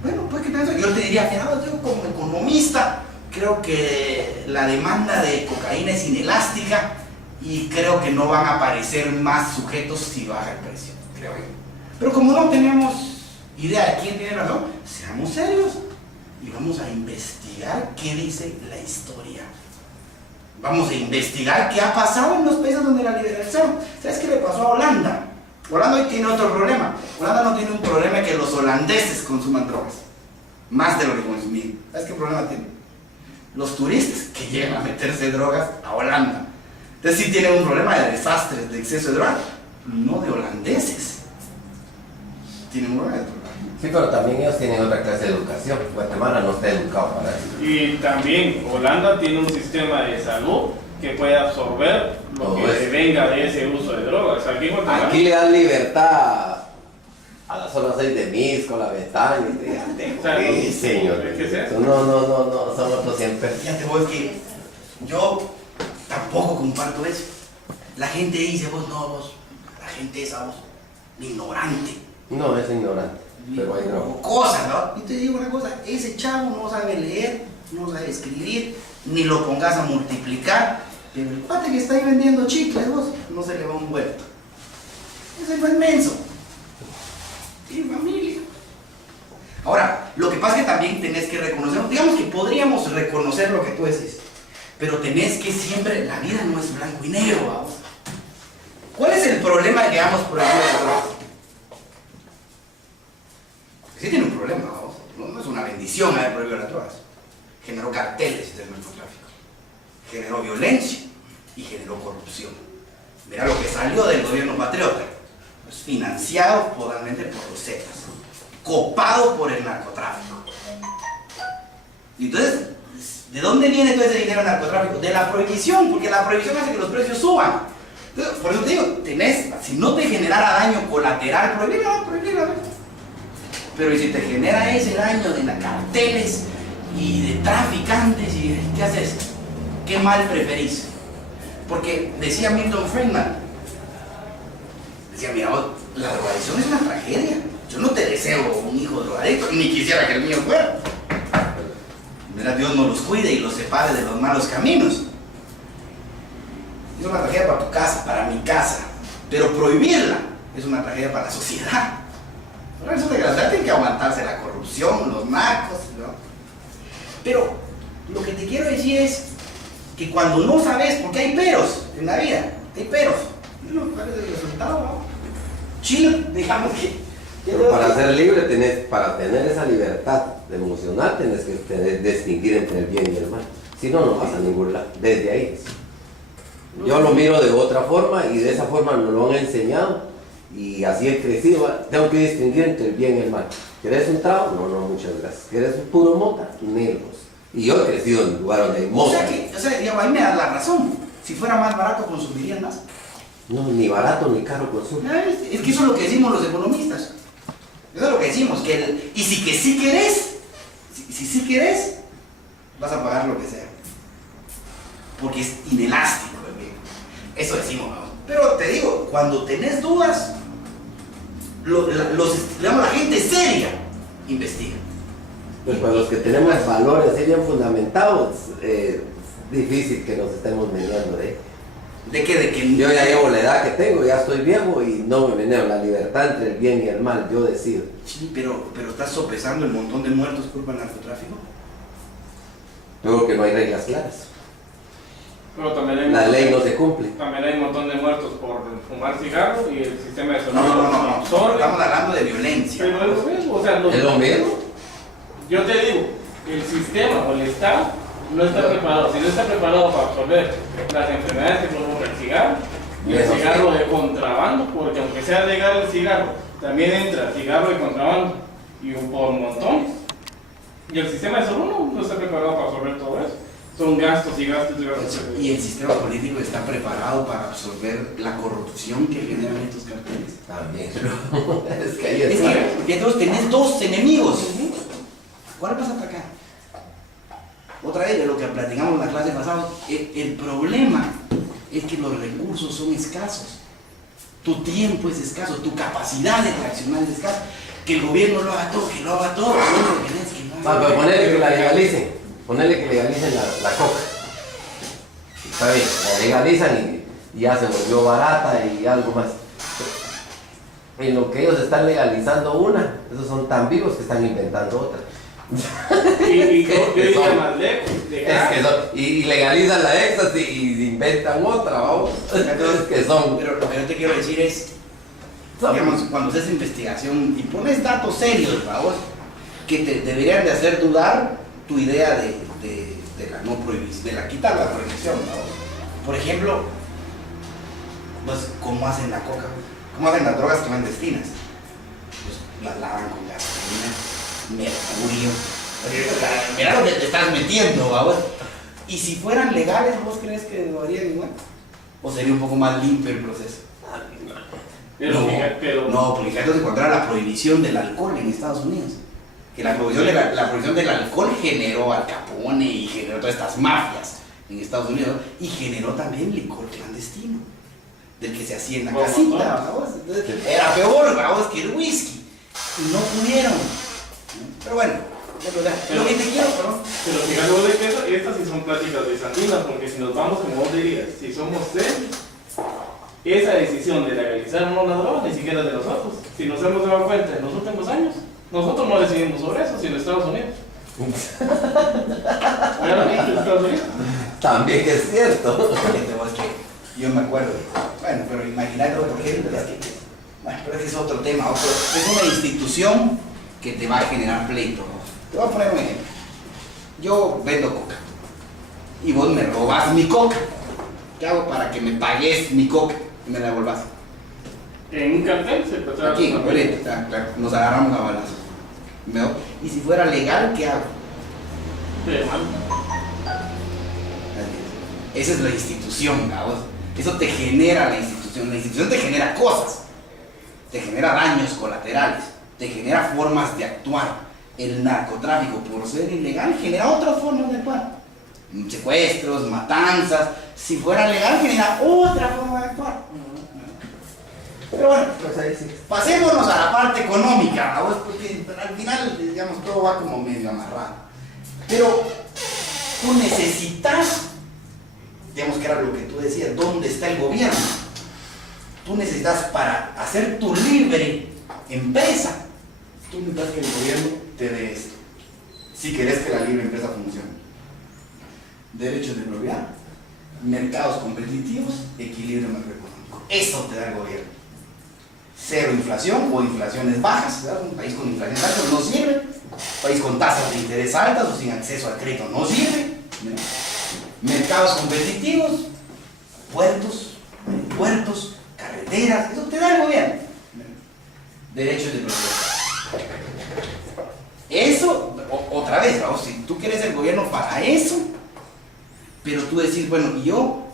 Bueno, pues que pienso, yo te diría, yo como economista, creo que la demanda de cocaína es inelástica y creo que no van a aparecer más sujetos si baja el precio, creo yo. Pero como no tenemos idea de quién tiene razón, seamos serios y vamos a investigar qué dice la historia. Vamos a investigar qué ha pasado en los países donde la liberalizaron. ¿Sabes qué le pasó a Holanda? Holanda hoy tiene otro problema. Holanda no tiene un problema que los holandeses consuman drogas, más de lo que consumían. ¿Sabes qué problema tiene? Los turistas que llegan a meterse drogas a Holanda. Entonces sí tienen un problema de desastres, de exceso de drogas, no de holandeses. Tienen un problema de drogas. Sí, pero también ellos tienen otra clase de educación. Guatemala no está educado para eso. Y también Holanda tiene un sistema de salud que puede absorber lo que se venga de ese uso de drogas. Aquí en Guatemala, Aquí le dan libertad a la zona 6 de Misco, la Betania, sí, señor. ¿Qué es eso? No, son otros siempre. Fíjate vos que yo tampoco comparto eso. La gente dice, la gente es ignorante. No, es ignorante, pero hay no. Cosas, ¿no? Y te digo una cosa, ese chavo no sabe leer, no sabe escribir, ni lo pongas a multiplicar, pero el pate que está ahí vendiendo chicles, vos, no se le va un huerto. Ese fue inmenso. Tiene familia. Ahora, lo que pasa es que también tenés que reconocer, digamos que podríamos reconocer lo que tú decís, pero tenés que siempre, la vida no es blanco y negro, vamos. ¿Cuál es el problema que vamos por el problema, no es una bendición haber prohibido las drogas. Generó carteles del narcotráfico, generó violencia y generó corrupción. Mira lo que salió del gobierno patriota, pues financiado totalmente por los Zetas, copado por el narcotráfico. Y entonces, ¿de dónde viene todo ese dinero del narcotráfico? De la prohibición, porque la prohibición hace que los precios suban. Entonces, por eso te digo, si no te generara daño colateral, prohibirla. Pero ¿y si te genera ese daño de carteles y de traficantes? ¿Y qué haces? ¿Qué mal preferís? Porque decía Milton Friedman, decía, mira, la drogadicción es una tragedia. Yo no te deseo un hijo drogadicto, ni quisiera que el mío fuera. Mira, Dios nos los cuide y los separe de los malos caminos. Es una tragedia para tu casa, para mi casa. Pero prohibirla es una tragedia para la sociedad. Resulta que la sociedad tiene que aguantarse la corrupción, los narcos, ¿no? Pero lo que te quiero decir es que cuando no sabes, porque hay peros en la vida, hay peros. ¿Cuál es el resultado? ¿No? Chile, digamos que... Pero para ser libre, para tener esa libertad emocional, tienes que distinguir entre el bien y el mal. Si no, no vas a ningún lado. Desde ahí. Yo lo miro de otra forma y de esa forma nos lo han enseñado y así he crecido. Tengo que distinguir entre el bien y el mal. ¿Quieres un trago? No, muchas gracias. ¿Quieres un puro mota? Negros. Y yo he crecido en un lugar donde hay mota. O sea, digamos, ahí me das la razón. Si fuera más barato, consumirían más. No, ni barato ni caro consumo. Es que eso es lo que decimos los economistas. Eso es lo que decimos, que si querés, si querés, vas a pagar lo que sea. Porque es inelástico el bien. Eso decimos, ¿no? Pero te digo, cuando tenés dudas, digamos, la gente seria investiga. Pues para los que tenemos valores así bien fundamentados, es difícil que nos estemos mediando de... ¿De qué? De que yo ya llevo la edad que tengo, ya estoy viejo y no me meneo. La libertad entre el bien y el mal, yo decido. Sí, pero estás sopesando el montón de muertos culpa del narcotráfico. Yo creo que no hay reglas claras. Pero también hay la ley no se cumple. También hay un montón de muertos por fumar cigarros y el sistema de No, sonido absorbe. estamos hablando de violencia. Pero es lo mismo, o sea, ¿Es lo mismo? Yo te digo, el sistema o el Estado no está preparado. Si no está preparado para absorber las enfermedades que provoca el cigarro, y el cigarro de contrabando, porque aunque sea legal el cigarro, también entra cigarro de contrabando y por montones. Y el sistema de salud no está preparado para absorber todo eso. Son gastos y gastos y gastos. ¿Y el sistema político está preparado para absorber la corrupción que generan estos carteles? También. Es que ahí está. Porque entonces tenés dos enemigos. ¿Cuál vas a atacar? Otra vez de lo que platicamos en la clase pasada, el problema es que los recursos son escasos. Tu tiempo es escaso, tu capacidad de reaccionar es escasa. Que el gobierno lo haga todo, que lo haga todo. Pero ponerle que la legalicen, la coca. Está bien, la legalizan y ya se volvió barata y algo más. En lo que ellos están legalizando una, esos son tan vivos que están inventando otra. Y yo diría más lejos. Y legalizan la éxtasis y inventan otra, vamos. Entonces, ¿qué son? Pero lo que yo te quiero decir es, digamos, cuando haces investigación y pones datos serios, vamos, que te deberían de hacer dudar tu idea de la no prohibición, de la quitar la prohibición, vamos. Por ejemplo, pues, ¿cómo hacen la coca? ¿Cómo hacen las drogas clandestinas? Pues las lavan con gasolina, mercurio. Mira lo que te estás metiendo, vamos. Y si fueran legales, ¿vos crees que lo harían igual? ¿O sería un poco más limpio el proceso? No, porque entonces encontrar la prohibición del alcohol en Estados Unidos. Que la prohibición del alcohol generó Al Capone y generó todas estas mafias en Estados Unidos y generó también licor clandestino, del que se hacía en la casita, vamos. Entonces, era peor, vamos, que el whisky. Y no pudieron. Pero bueno, lo que te quiero, pero fíjate vos de que estas sí son pláticas bizantinas, porque si nos vamos, como vos dirías, si somos serios, esa decisión de legalizar una droga ni siquiera es de nosotros. Si nos hemos dado cuenta en los últimos años, nosotros no decidimos sobre eso, sino Estados Unidos. Estados Unidos. También es cierto. Yo me acuerdo. Bueno, pero imagínate otro ejemplo. Bueno, pero ese es otro tema. Es una institución que te va a generar pleito. Te voy a poner un ejemplo. Yo vendo coca y vos me robas mi coca. ¿Qué hago para que me pagues mi coca y me la devolvas? En un cartel se pasaba. Aquí, ahorita, claro, nos agarramos a balazos. Y si fuera legal, ¿qué hago? Te mando. Esa es la institución, ¿no? Eso te genera la institución te genera cosas, te genera daños colaterales, te genera formas de actuar. El narcotráfico, por ser ilegal, genera otras formas de actuar. Secuestros, matanzas, si fuera legal, genera otra forma de actuar. Pero bueno, pues ahí sí. Pasémonos a la parte económica, ¿no? Porque al final, digamos, todo va como medio amarrado. Pero tú necesitas, digamos que era lo que tú decías, ¿dónde está el gobierno? Tú necesitas para hacer tu libre empresa, tú necesitas que el gobierno te dé esto. Si querés que la libre empresa funcione. Derechos de propiedad, mercados competitivos, equilibrio macroeconómico. Eso te da el gobierno. Cero inflación o inflaciones bajas, ¿verdad? Un país con inflaciones altas no sirve. Un país con tasas de interés altas o sin acceso al crédito no sirve. Mercados competitivos, puertos, carreteras, eso te da el gobierno. Derechos de propiedad. Eso, otra vez, vamos, si tú quieres el gobierno para eso, pero tú decís, bueno, ¿yo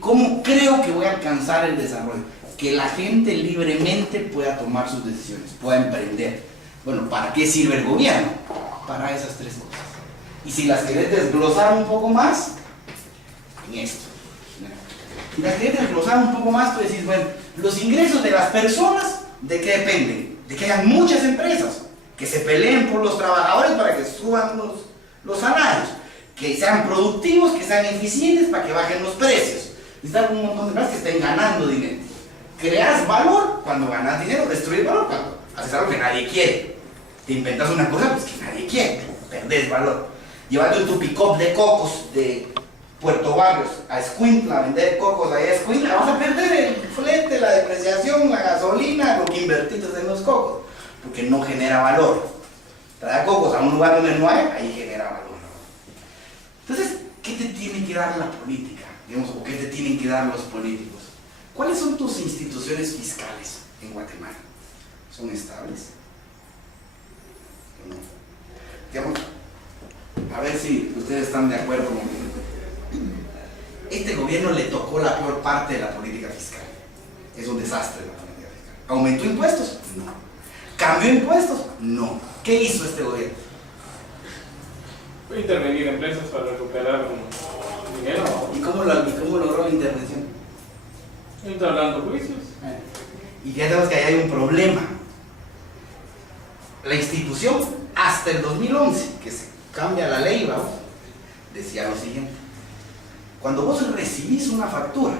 cómo creo que voy a alcanzar el desarrollo? Que la gente libremente pueda tomar sus decisiones, pueda emprender. Bueno, ¿para qué sirve el gobierno? Para esas tres cosas. Y si las querés desglosar un poco más, en esto. Si las querés desglosar un poco más, tú decís, bueno, los ingresos de las personas, ¿de qué dependen? De que hayan muchas empresas que se peleen por los trabajadores para que suban los salarios, que sean productivos, que sean eficientes para que bajen los precios. Necesitan un montón de personas que estén ganando dinero. Creas valor cuando ganas dinero, destruyes valor cuando haces algo que nadie quiere. Te inventas una cosa pues que nadie quiere, perdés valor. Llevando tu pick-up de cocos de Puerto Barrios a Escuintla, a vender cocos ahí a Escuintla, vas a perder el flete, la depreciación, la gasolina, lo que invertiste en los cocos, porque no genera valor. Traer cocos a un lugar donde no hay, ahí genera valor. Entonces, ¿qué te tiene que dar la política? Digamos, ¿o qué te tienen que dar los políticos? ¿Cuáles son tus instituciones fiscales en Guatemala? ¿Son estables? ¿O no? Digamos, a ver si ustedes están de acuerdo conmigo. Este gobierno le tocó la peor parte de la política fiscal. Es un desastre la política fiscal. ¿Aumentó impuestos? No. ¿Cambió impuestos? No. ¿Qué hizo este gobierno? Intervenir en empresas para recuperar dinero. ¿Y cómo logró la intervención? Entablando juicios. Y ya tenemos que ahí hay un problema. La institución, hasta el 2011, que se cambia la ley, ¿vamos? Decía lo siguiente: cuando vos recibís una factura,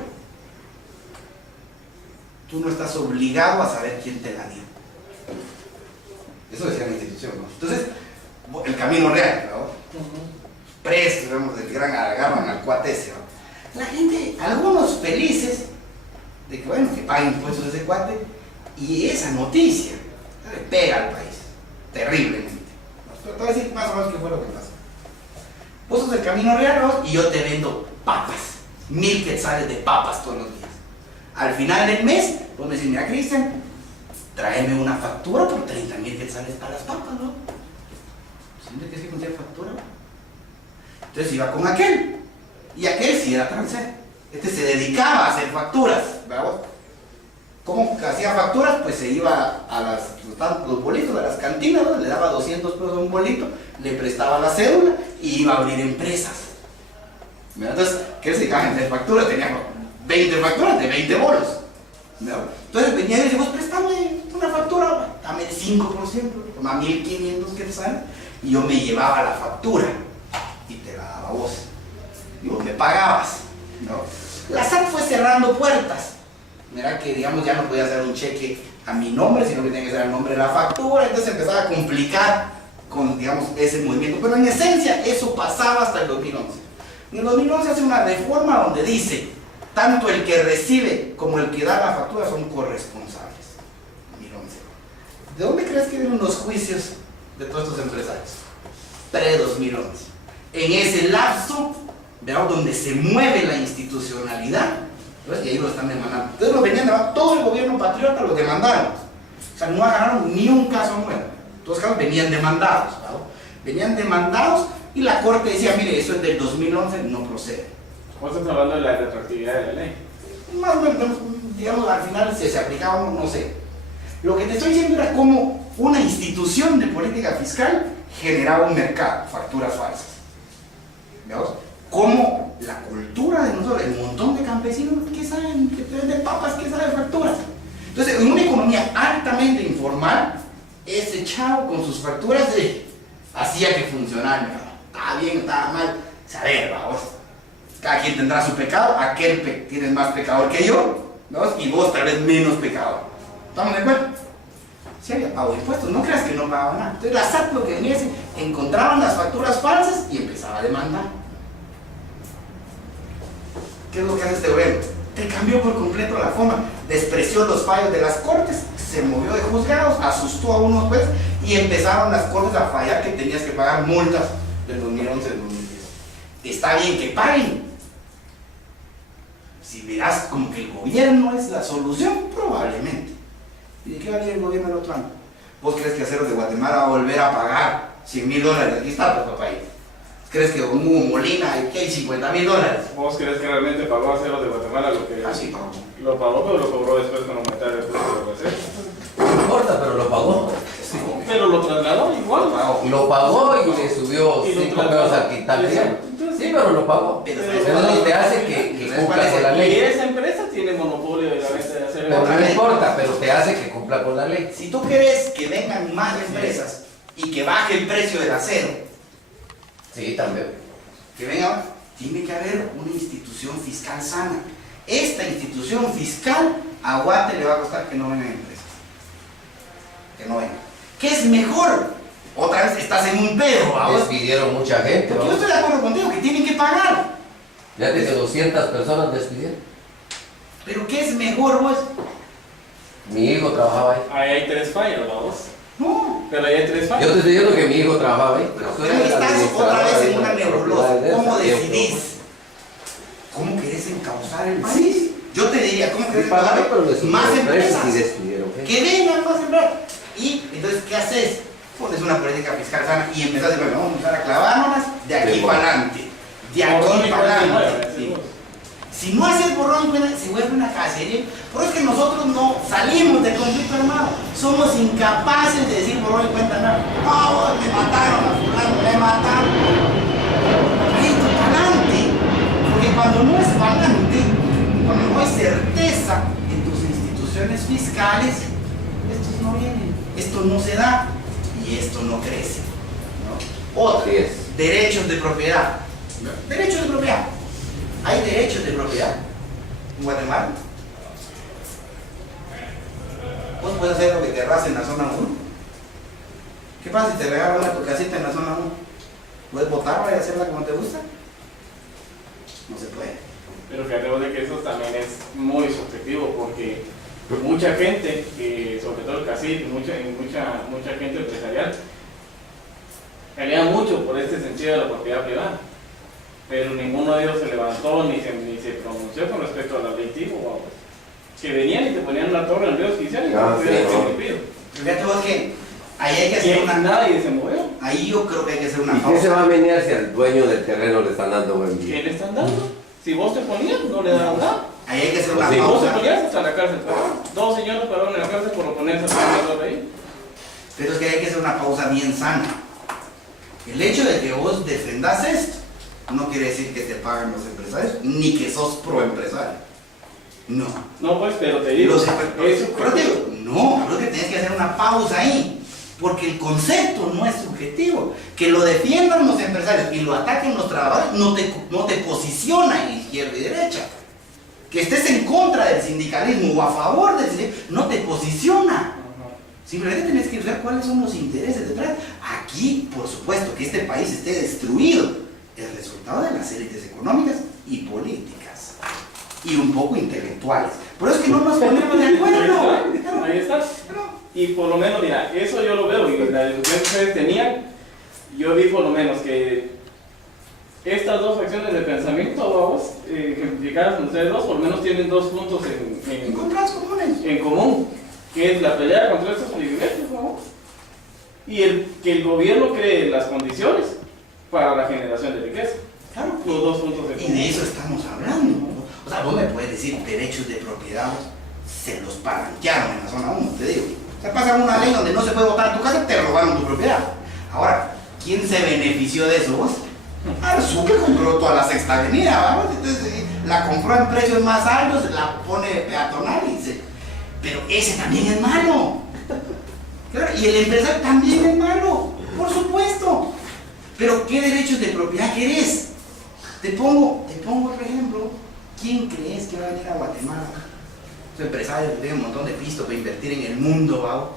tú no estás obligado a saber quién te la dio. Eso decía la institución, ¿no? Entonces, el camino real, ¿no? Presos, vemos, el gran agarran al cuate ese, ¿no? La gente, algunos felices de que, bueno, que paguen impuestos a ese cuate, y esa noticia le pega al país, terriblemente. Pero te voy a decir más o menos qué fue lo que pasó. Vos sos el camino real, ¿no? Y yo te vendo papas, 1000 quetzales de papas todos los días. Al final del mes, vos me decís, mira, Cristian, tráeme una factura por 30,000 quetzales para las papas, ¿no? ¿Siempre que es que contiene factura? Entonces iba con aquel, y aquel sí era transero. Este se dedicaba a hacer facturas, ¿verdad? ¿Cómo hacía facturas? Pues se iba a los bolitos de las cantinas, ¿no? Le daba 200 pesos a un bolito, le prestaba la cédula y iba a abrir empresas. ¿Verdad? Entonces, ¿qué se dedicaba a hacer facturas? Tenía 20 facturas de 20 bolos. ¿Verdad? Entonces venía y decía, vos préstame una factura, dame el 5%, toma 1,500 quetzales, y yo me llevaba la factura y te la daba a vos. Y vos me pagabas, ¿no? La SAT fue cerrando puertas. Mira que, digamos, ya no podía hacer un cheque a mi nombre, sino que tenía que ser el nombre de la factura. Entonces empezaba a complicar con, digamos, ese movimiento. Pero en esencia eso pasaba hasta el 2011. En el 2011 hace una reforma donde dice, tanto el que recibe como el que da la factura son corresponsables. 2011. ¿De dónde crees que vienen los juicios de todos estos empresarios. Pre-2011. En ese lapso, veamos donde se mueve la institucionalidad, ¿ves? Y ahí lo están demandando. Entonces lo venían demandando, todo el gobierno patriota lo demandaron. O sea, no agarraron ni un caso nuevo. Todos los casos venían demandados, ¿no? Venían demandados y la corte decía, mire, eso es del 2011, no procede. ¿Vos estás hablando de la retroactividad de la ley? Más o menos, digamos, al final se aplicaba, no sé. Lo que te estoy diciendo era cómo una institución de política fiscal generaba un mercado, facturas falsas. ¿Veamos? Cómo la cultura de nosotros, el montón de campesinos que saben, que venden papas, que saben facturas. Entonces, en una economía altamente informal, ese chavo con sus facturas hacía que funcionara el mercado. Estaba bien, estaba mal, saber, vamos. Cada quien tendrá su pecado, aquel tienes más pecador que yo, ¿no? Y vos tal vez menos pecador. ¿Estamos de acuerdo? Si había pago de impuestos, no creas que no pagaban nada. Entonces la SAT lo que venía es, encontraban las facturas falsas y empezaba a demandar. ¿Qué es lo que hace este gobierno? Te cambió por completo la forma, despreció los fallos de las cortes, se movió de juzgados, asustó a unos jueces y empezaron las cortes a fallar que tenías que pagar multas del 2011 al 2010. Está bien que paguen. Si verás como que el gobierno es la solución, probablemente. ¿Y de qué va a ir el gobierno el otro año? ¿Vos crees que Aceros de Guatemala va a volver a pagar $100,000? Aquí está, pues, papá. ¿Crees que Hugo Molina, aquí hay $50,000? ¿Vos crees que realmente pagó Aceros de Guatemala lo que Así pagó. lo pagó, pero lo cobró después con aumentar el precio de los aceros? No importa, pero lo pagó. Pero lo trasladó igual. Lo pagó y le subió Y lo 5 trasladó. pesos al quintal. Sí, pero lo pagó. Pero Eso no te hace que cumpla con la Y ley. esa empresa tiene monopolio de la venta de aceros. Pero no importa, pero te hace que cumpla con la ley. Si tú quieres que vengan más empresas y que baje el precio del acero, Sí, también. que venga, tiene que haber una institución fiscal sana. Esta institución fiscal a Guate le va a costar que no vengan empresas. Que no vengan. ¿Qué es mejor? Otra vez estás en un pedo, ¿vamos? Despidieron mucha gente. Porque yo ¿no? estoy de acuerdo contigo, que tienen que pagar. Fíjate que 200 personas despidieron. Pero ¿qué es mejor, vos? Mi hijo trabajaba ahí. Ahí hay 3 fallos, vamos. No. Pero ahí hay 3 Yo fallos. te estoy diciendo que mi hijo trabajaba ahí. Pero Soy el estás administrador otra vez de en una las nebulosa. propiedades de ¿Cómo esa. decidís? ¿Cómo querés encauzar el país? Yo te diría, ¿cómo querés Pagaron, encauzar pero les más subieron precios empresas? y despidieron gente. Que vengan más empresas. Y entonces, ¿qué haces? Pones una política fiscal sana y empezás a decir, bueno, vamos a empezar a clavárnoslas de aquí Sí, para adelante. De aquí Borrón y para cuenta nueva, adelante. Sí. decimos. Si no haces borrón y cuenta, se vuelve una cacería. Pero es que nosotros no salimos del conflicto armado. Somos incapaces de decir borrón y cuenta nada. No, me mataron a fulano, me mataron. Esto para adelante. Porque cuando no es para adelante, cuando no hay certeza en tus instituciones fiscales, estos no vienen, esto no se da y esto no crece, ¿no? Otra, Así es. derechos de propiedad. Derechos de propiedad. ¿Hay derechos de propiedad en Guatemala? ¿Vos puedes hacer lo que querrás en la zona 1? ¿Qué pasa si te regalan una tu casita en la zona 1? ¿Puedes votarla y hacerla como te gusta? No se puede. Pero fíjate vos de que eso también es muy subjetivo porque mucha gente, sobre todo el cacique, mucha gente empresarial, pelea mucho por este sentido de la propiedad privada. Pero ninguno de ellos se levantó ni se pronunció con respecto a la ley TIBO, vamos. Que venían y te ponían una torre en Ríos Quiciales y Ah, no sí, pudieron ¿no? ser limpido. Fíjate vos que ahí hay que Y hacer una... nadie se movió. Ahí yo creo que hay que hacer una ¿Y qué se va a pausa. menear si al dueño del terreno le están dando buen ¿Qué bien? le están dando? Si vos te ponías, no le daban nada. Ahí hay que hacer una Sí, Si vos te pausa. ponías, hasta la cárcel. 2 señores pararon en la cárcel por oponerse a la torre ahí. Pero es que hay que hacer una pausa bien sana. El hecho de que vos defendas esto no quiere decir que te paguen los empresarios, ni que sos pro empresario. No. No, pues, pero te digo, Los eso pero te digo, no, creo que tienes que hacer una pausa ahí. Porque el concepto no es subjetivo. Que lo defiendan los empresarios y lo ataquen los trabajadores no te posiciona en izquierda y derecha. Que estés en contra del sindicalismo o a favor del sindicalismo no te posiciona. Simplemente tienes que ver cuáles son los intereses detrás. Aquí, por supuesto, que este país esté destruido es resultado de las élites económicas y políticas. Y un poco intelectuales. Pero es que no nos ponemos de acuerdo. Ahí está. Pero Y por lo menos, mira, eso yo lo veo, y la discusión que ustedes tenían, yo vi por lo menos que estas dos facciones de pensamiento, vamos, ejemplificadas en ustedes dos, por lo menos tienen dos puntos Encontrados comunes. en común, que es la pelea contra estos privilegios, vamos, y que el gobierno cree las condiciones para la generación de riqueza. Claro. Los dos puntos en Y común. de eso estamos hablando. O sea, vos me puedes decir derechos de propiedad, se los palanquearon en la zona 1, te digo. O sea, pasa una ley donde no se puede botar tu casa, te robaron tu propiedad. Ahora, ¿quién se benefició de eso vos? Arzú, que compró toda la Sexta Avenida, vamos. Entonces, la compró en precios más altos, la pone peatonal y dice, pero ese también es malo. Claro, y el empresario también es malo, por supuesto. Pero ¿qué derechos de propiedad querés? Te pongo otro ejemplo. ¿Quién crees que va a venir a Guatemala? Los empresarios que tienen un montón de pisto para invertir en el mundo, ¿va?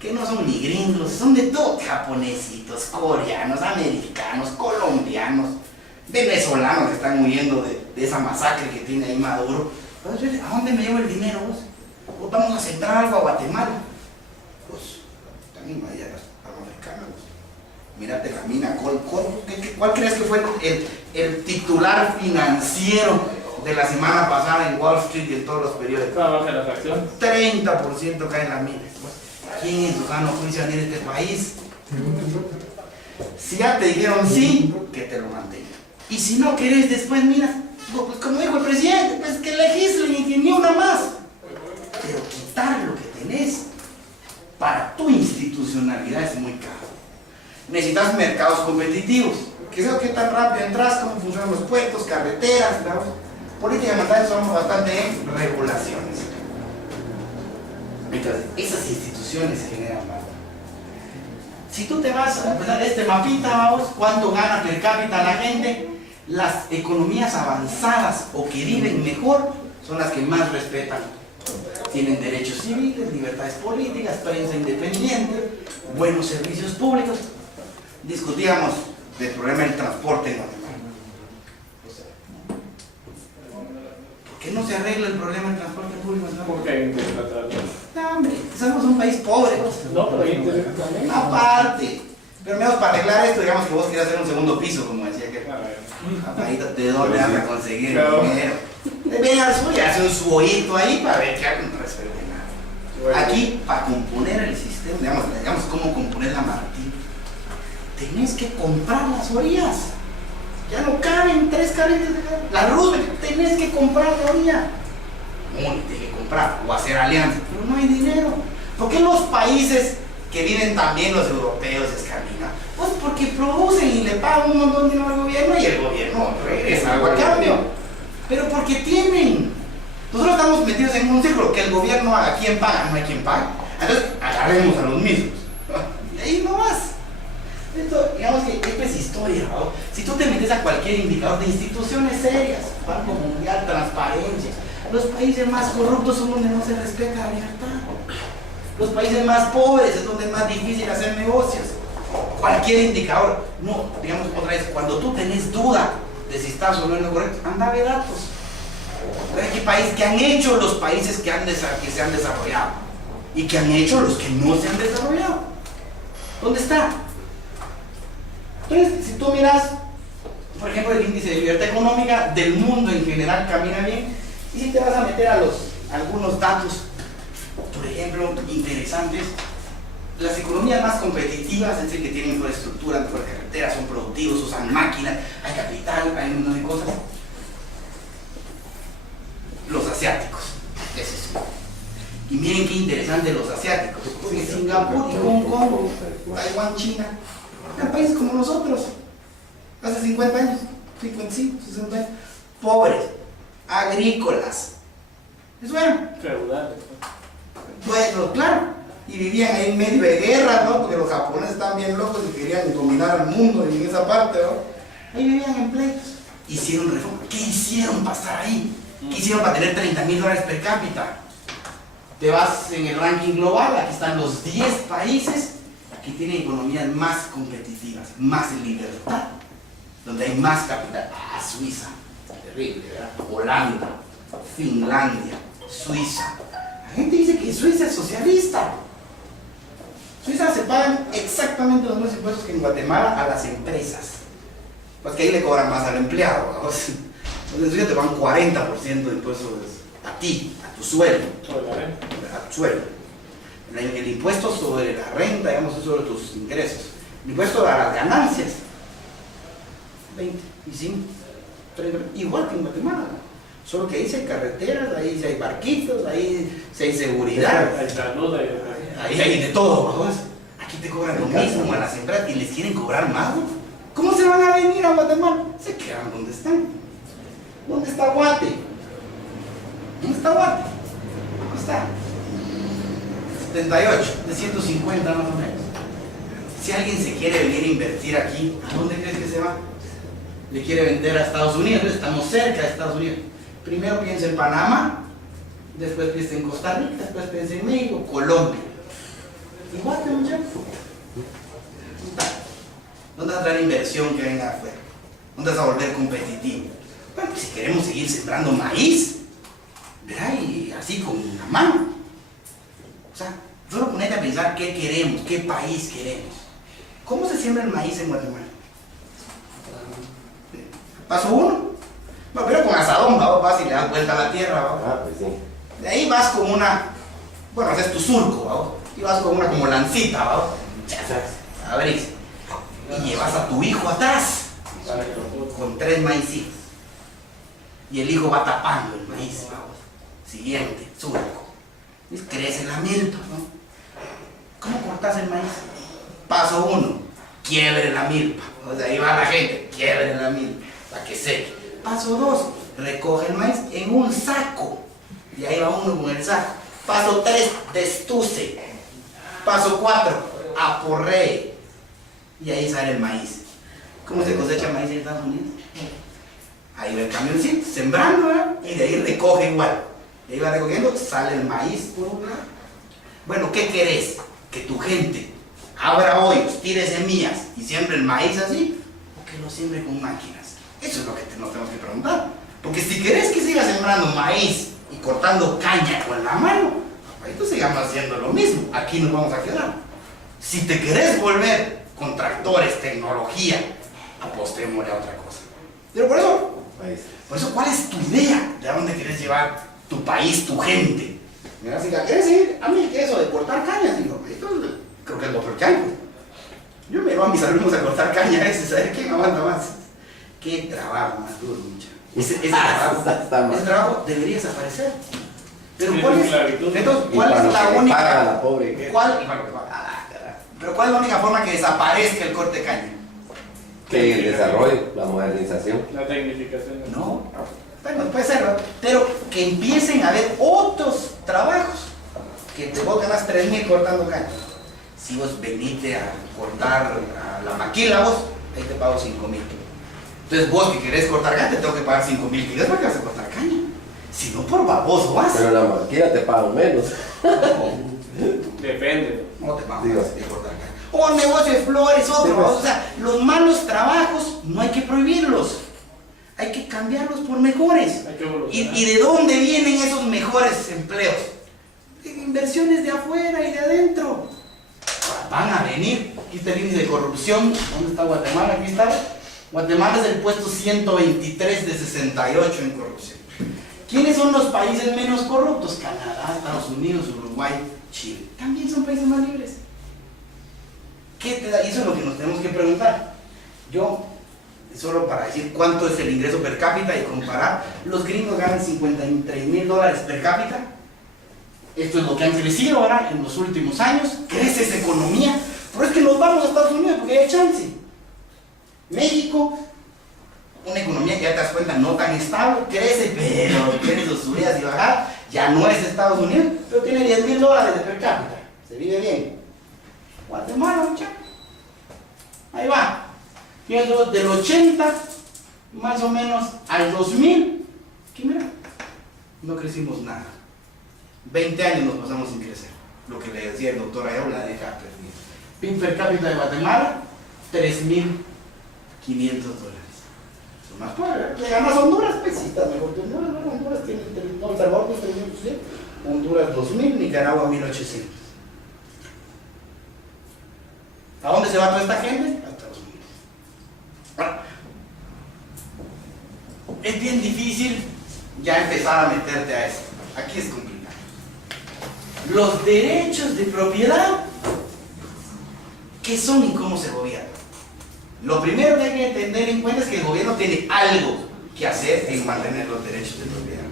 Que no son ni gringos, son de todo, japonesitos, coreanos, americanos, colombianos, venezolanos que están huyendo de esa masacre que tiene ahí Maduro. Entonces, ¿a dónde me llevo el dinero vos? ¿O vamos a centrar algo a Guatemala? Pues, también vaya a los africanos. Mírate la mina, ¿cuál crees que fue el titular financiero de la semana pasada en Wall Street y en todos los periódicos? Baja las acciones. 30% caen las minas. ¿Quién en su sano juicio venir a este país? Si ya te dijeron sí, que te lo mantengan. Y si no querés después minas, pues como dijo el presidente, pues que legislen y que ni una más. Pero quitar lo que tenés para tu institucionalidad es muy caro. Necesitas mercados competitivos. Que sé qué tan rápido entras, cómo funcionan los puertos, carreteras, ¿verdad? Política monetaria somos bastante en regulaciones. Entonces, esas instituciones generan valor. Si tú te vas a empezar este mapita, vamos, cuánto gana per cápita la gente, las economías avanzadas o que viven mejor son las que más respetan. Tienen derechos civiles, libertades políticas, prensa independiente, buenos servicios públicos. Discutíamos del problema del transporte en Guatemala. ¿Por qué no se arregla el problema del transporte público? Porque hay interés atrás. No, hombre, somos un país pobre. No, pero hay interés también. Aparte. Pero menos para arreglar esto, digamos que vos quieras hacer un segundo piso, como decía que. Papadito, ¿de dónde vas a conseguir el dinero? Ven al suyo, hace un suoíto ahí para ver que hagan no resuelve nada. Aquí, para componer el sistema, digamos cómo componer la martillo, tenés que comprar las orillas. Ya no caben 3 carretas de gas. La Roosevelt, tenés que comprar la orilla. Tienes que comprar o hacer alianza, pero no hay dinero. ¿Por qué los países que viven también los europeos, escandinavos? Pues porque producen y le pagan un montón de dinero al gobierno y el gobierno regresa algo a cambio. Pero porque tienen. Nosotros estamos metidos en un círculo que el gobierno haga. ¿Quién paga? No hay quien pague. Entonces agarremos a los mismos. Y ahí no vas. Esto, digamos que esto es historia, ¿no? Si tú te metes a cualquier indicador de instituciones serias, Banco Mundial, transparencia, los países más corruptos son donde no se respeta la libertad. Los países más pobres es donde es más difícil hacer negocios. Cualquier indicador, no, digamos otra vez, cuando tú tenés duda de si estás o no en lo correcto, anda a ver datos. ¿Qué han hecho los países que se han desarrollado? ¿Y qué han hecho los que no se han desarrollado? ¿Dónde está? Entonces, si tú miras, por ejemplo, el índice de libertad económica del mundo en general camina bien, y si te vas a meter a algunos datos, por ejemplo, interesantes, las economías más competitivas, es decir, que tienen infraestructura, mejores carreteras, son productivos, usan máquinas, hay capital, hay un montón de cosas. Los asiáticos, ese es uno. Y miren qué interesante los asiáticos, porque Singapur y Hong Kong, Taiwán, China, eran países como nosotros, hace 50 años, 55, 60 años, pobres, agrícolas, eso eran. Feudales. Bueno, claro, y vivían ahí en medio de guerra, ¿no? Porque los japoneses estaban bien locos y querían dominar al mundo en esa parte, ¿no? Ahí vivían en pleitos, hicieron reforma. ¿Qué hicieron para estar ahí? ¿Qué hicieron para tener $30,000 per cápita? Te vas en el ranking global, aquí están los 10 países que tienen economías más competitivas, más libertad, donde hay más capital. Suiza, terrible, ¿verdad? Holanda, Finlandia, Suiza. La gente dice que Suiza es socialista. Suiza se pagan exactamente los mismos impuestos que en Guatemala a las empresas. Pues que ahí le cobran más al empleado, ¿no? Entonces en Suiza te van 40% de impuestos a ti, a tu sueldo. Sobre la renta. A tu sueldo. El impuesto sobre la renta, digamos, es sobre tus ingresos. El impuesto a las ganancias, 20, y 5, 30, igual que en Guatemala, ¿no? Solo que ahí sí hay carreteras, ahí sí hay barquitos, ahí sí hay seguridad. Hay salud, Ahí hay de todo, ¿no? Aquí te cobran lo mismo a las empresas y les quieren cobrar más, ¿no? ¿Cómo se van a venir a Guatemala? Se quedan donde están. ¿Dónde está Guate? ¿Dónde está Guate? ¿Dónde está? 78, de 150 más o menos. Si alguien se quiere venir a invertir aquí, ¿a dónde crees que se va? Le quiere vender a Estados Unidos, estamos cerca de Estados Unidos. Primero piensa en Panamá, después piensa en Costa Rica, después piensa en México, Colombia. Igual que muchachos. ¿Dónde va a traer inversión que venga afuera? ¿Dónde vas a volver competitivo? Bueno, pues si queremos seguir sembrando maíz, ¿verdad? Y así con la mano. O sea, solo ponete a pensar qué queremos, qué país queremos. ¿Cómo se siembra el maíz en Guatemala? Paso 1. Bueno, pero con asadón, vas y le das vuelta a la tierra, ¿va? Ah, pues sí. De ahí vas con una, bueno, haces tu surco, ¿va? Y vas con una como lancita, ¿va? Abrís. Y llevas a tu hijo atrás con 3 maicitos. Y el hijo va tapando el maíz, ¿va? Siguiente, surco. Y crece la milpa, ¿no? ¿Cómo cortas el maíz? Paso 1, quiebre la milpa. O sea, ahí va la gente, quiebre la milpa, para que seque. Paso 2, recoge el maíz en un saco. Y ahí va uno con el saco. Paso 3, destuce. Paso 4, aporree. Y ahí sale el maíz. ¿Cómo se cosecha el maíz en Estados Unidos? Ahí va el camioncito, sembrando, ¿verdad? Y de ahí recoge igual. Y ahí va recogiendo, sale el maíz por un lado. Bueno, ¿qué querés? Que tu gente abra hoyos, tire semillas y siembre el maíz así, o que lo siembre con máquinas. Eso es lo que nos tenemos que preguntar. Porque si querés que siga sembrando maíz y cortando caña con la mano, entonces sigamos haciendo lo mismo. Aquí nos vamos a quedar. Si te querés volver con tractores, tecnología, apostémosle a otra cosa. Pero por eso, ¿cuál es tu idea de a dónde querés llevar tu país, tu gente? Mira, si la querés ir, a mí eso de cortar cañas, digo, esto creo que es lo peor que hay. Yo me voy a mis alumnos a cortar caña a veces, a ver quién aguanta más. Qué trabajo más duro, muchacho. Ese trabajo debería desaparecer. Pero ¿cuál es la única? Pero ¿cuál es la única forma que desaparezca el corte de caña? Que el desarrollo, la modernización. La tecnificación. No. Bueno, puede ser, ¿no? Pero que empiecen a haber otros trabajos. Que te vos ganas 3.000 cortando caña. Si vos venite a cortar a la maquila, vos, ahí te pago 5.000. Entonces vos que querés cortar caña, te tengo que pagar 5.000. ¿Y después que vas a cortar caña? Si no, por baboso vas. Pero la maquila te paga menos. Depende. No te pago más de cortar caña. O negocio de flores, otro. Pues. O sea, los malos trabajos no hay que prohibirlos. Hay que cambiarlos por mejores. Hay que evolucionar. ¿Y de dónde vienen esos mejores empleos? De inversiones de afuera y de adentro. Van a venir. Aquí está el índice de corrupción. ¿Dónde está Guatemala? Aquí está. Guatemala es el puesto 123 de 68 en corrupción. ¿Quiénes son los países menos corruptos? Canadá, Estados Unidos, Uruguay, Chile. También son países más libres. ¿Qué te da? Y eso es lo que nos tenemos que preguntar. Yo, solo para decir cuánto es el ingreso per cápita y comparar, los gringos ganan $53,000 per cápita. Esto es lo que han crecido ahora en los últimos años. Crece esa economía. Pero es que nos vamos a Estados Unidos porque hay chance. México, una economía que ya te das cuenta no tan estable, crece, pero tiene sus subidas y bajadas. Ya no es Estados Unidos, pero tiene $10,000 de per cápita. Se vive bien. Guatemala, muchachos. Ahí va. Fíjense, del 80 más o menos al 2000, que mira, no crecimos nada. 20 años nos pasamos sin crecer. Lo que le decía el doctor Ayau, la deja perdida. PIB per cápita de Guatemala, $3,500. Son más pobres. Le ganas a Honduras, pues sí, está mejor que Honduras. ¿No? Honduras tiene, no, El Salvador tiene 3,100, Honduras 2,000, Nicaragua 1,800. se va toda esta gente? A Estados Unidos. Ahora, es bien difícil ya empezar a meterte a eso. Aquí es complicado. Los derechos de propiedad, ¿qué son y cómo se gobiernan? Lo primero que hay que tener en cuenta es que el gobierno tiene algo que hacer en mantener los derechos de propiedad.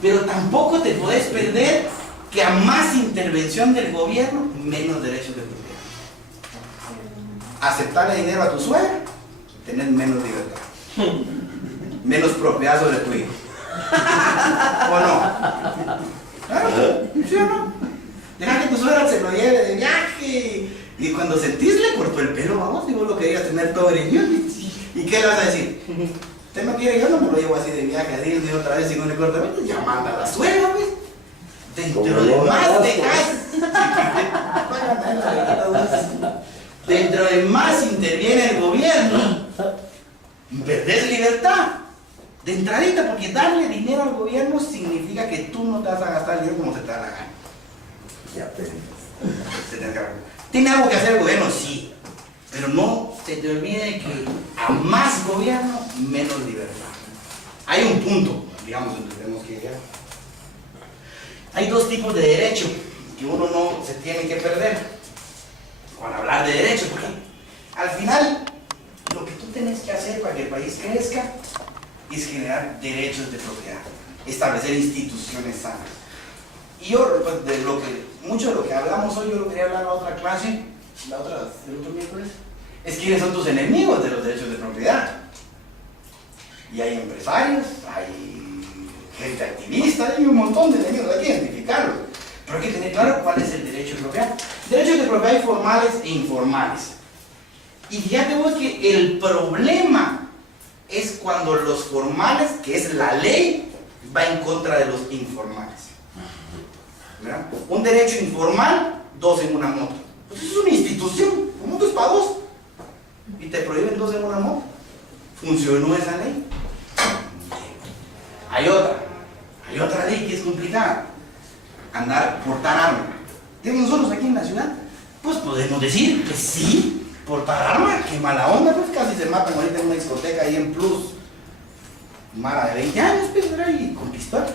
Pero tampoco te puedes perder que a más intervención del gobierno, menos derechos de propiedad. Aceptarle dinero a tu suegra, tener menos libertad. Menos propiedad sobre tu hijo. ¿O no? Claro, ¿sí o no? Deja que tu suegra se lo lleve de viaje. Y cuando sentís le cortó el pelo, vamos, y vos lo querías tener todo riñón. ¿Y qué le vas a decir? Usted no quiere, yo no me lo llevo así de viaje a Disney otra vez y no le corta el pelo. Ya manda a la suegra, pues. Dentro de más dentro de más interviene el gobierno, perdés libertad. De entradita, porque darle dinero al gobierno significa que tú no te vas a gastar el dinero como se te da la gana. Ya, pero... ¿Tiene algo que hacer el gobierno? Sí. Pero no se te olvide que a más gobierno, menos libertad. Hay un punto, digamos, en que tenemos que llegar. Hay dos tipos de derecho que uno no se tiene que perder con hablar de derecho, porque al final lo que tú tienes que hacer para que el país crezca es generar derechos de propiedad, establecer instituciones sanas. Y yo, pues, mucho de lo que hablamos hoy, yo lo quería hablar en la otra clase, el otro miércoles, es quiénes son tus enemigos de los derechos de propiedad. Y hay empresarios, hay gente activista, hay un montón de enemigos, hay que identificarlos. Pero hay que tener claro cuál es el derecho de propiedad. Derechos de propiedad hay formales e informales. Y fíjate vos que el problema es cuando los formales, que es la ley, va en contra de los informales. ¿Verdad? Un derecho informal, dos en una moto. Pues es una institución, un moto es para dos. Y te prohíben dos en una moto. ¿Funcionó esa ley? Hay otra ley que es complicada. Portar arma. Tenemos nosotros aquí en la ciudad, pues podemos decir que sí, portar arma, qué mala onda, pues casi se matan ahorita en una discoteca ahí en Plus. Mara de 20 años, pues, y con pistola.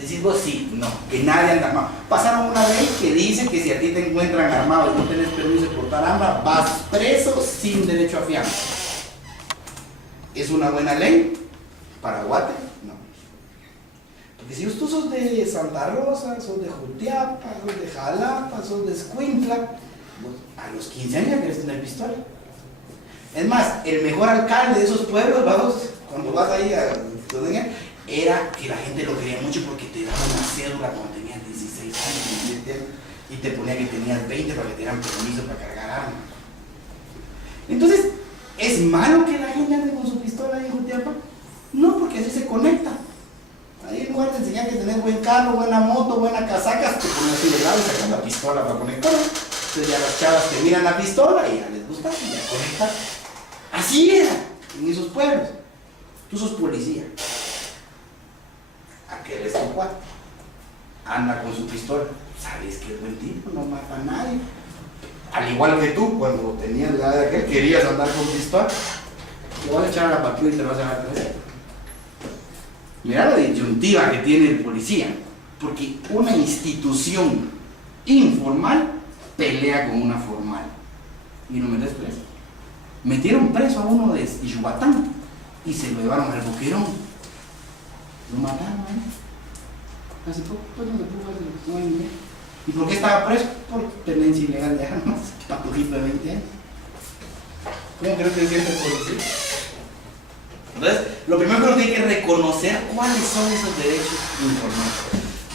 Decís vos sí, no, que nadie anda armado. Pasaron una ley que dice que si a ti te encuentran armado y no tenés permiso de portar arma, vas preso sin derecho a fianza. ¿Es una buena ley? ¿Para Guate? No. Porque si tú sos de Santa Rosa, sos de Jutiapa, sos de Jalapa, sos de Escuintla, a los 15 años ya querés tener pistola. Es más, el mejor alcalde de esos pueblos, vamos, cuando vas ahí era que la gente lo quería mucho porque te daba una cédula cuando tenías 16 años, 17 años, y te ponía que tenías 20 para que te dieran permiso para cargar armas. Entonces, ¿es malo que la gente ande con su pistola ahí en Jutiapa? No, porque así se conecta. Ahí en lugar de enseñar que tenés buen carro, buena moto, buena casaca, te pones así de lado y sacas la pistola para conectar. Entonces ya las chavas te miran la pistola y ya les gusta y ya conectan. Así era en esos pueblos. Tú sos policía. Aquel es tu cuate. Anda con su pistola. Sabes que es buen tipo, no mata a nadie. Al igual que tú, cuando tenías la edad de aquel, querías andar con pistola. Te vas a echar a la patrulla y te vas a dar cabeza. Mira la disyuntiva que tiene el policía. Porque una institución informal pelea con una formal. Y no metes preso. Metieron preso a uno de Ixhuatán y se lo llevaron al Boquerón. Lo mataron, ¿eh? Hace poco, pues no se pudo hacer, no hay ni. ¿Y por qué estaba preso? Por tenencia ilegal de armas, patujito de 20 años. ¿Cómo creo que siente el policía? Entonces, lo primero que hay que reconocer cuáles son esos derechos informales.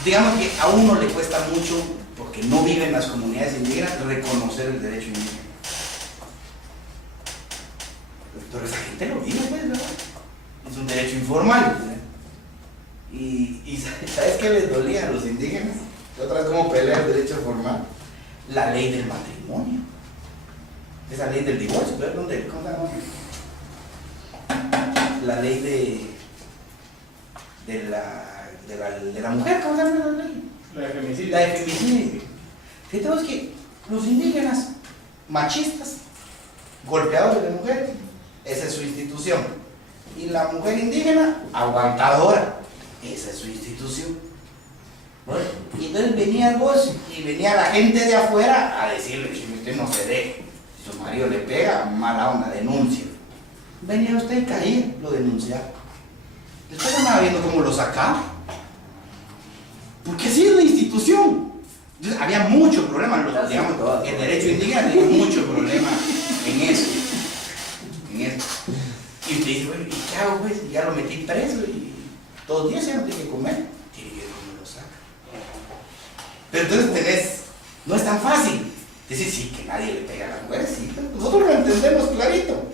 Digamos que a uno le cuesta mucho, porque no vive en las comunidades indígenas, reconocer el derecho indígena. Pero esa gente lo vive, pues, ¿verdad? Es un derecho informal, ¿verdad? Y ¿sabes qué les dolía a los indígenas? Otra vez, ¿cómo pelea el derecho formal? La ley del matrimonio. Esa ley del divorcio, ¿verdad? ¿Cómo se llama? La ley de la mujer, ¿cómo se llama la ley? La de femicidio. La de femicidio. Fíjate que los indígenas machistas golpeadores de mujeres, esa es su institución. Y la mujer indígena, aguantadora, esa es su institución. Bueno, y entonces venía vos y venía la gente de afuera a decirle que usted no se deje. Si su marido le pega, mala onda, denuncia. Venía usted y caía, lo denunciaba. Después andaba viendo cómo lo sacaba. Porque así es la institución. Entonces, había mucho problema, digamos, el derecho indígena tenía mucho problema en eso. Y usted dice, bueno, ¿y qué hago pues? Y ya lo metí preso y todos los días ya no tiene que comer. Tiene que ver cómo lo saca. Pero entonces no es tan fácil. Decir, sí, que nadie le pega a las mujeres, sí. Nosotros lo entendemos clarito.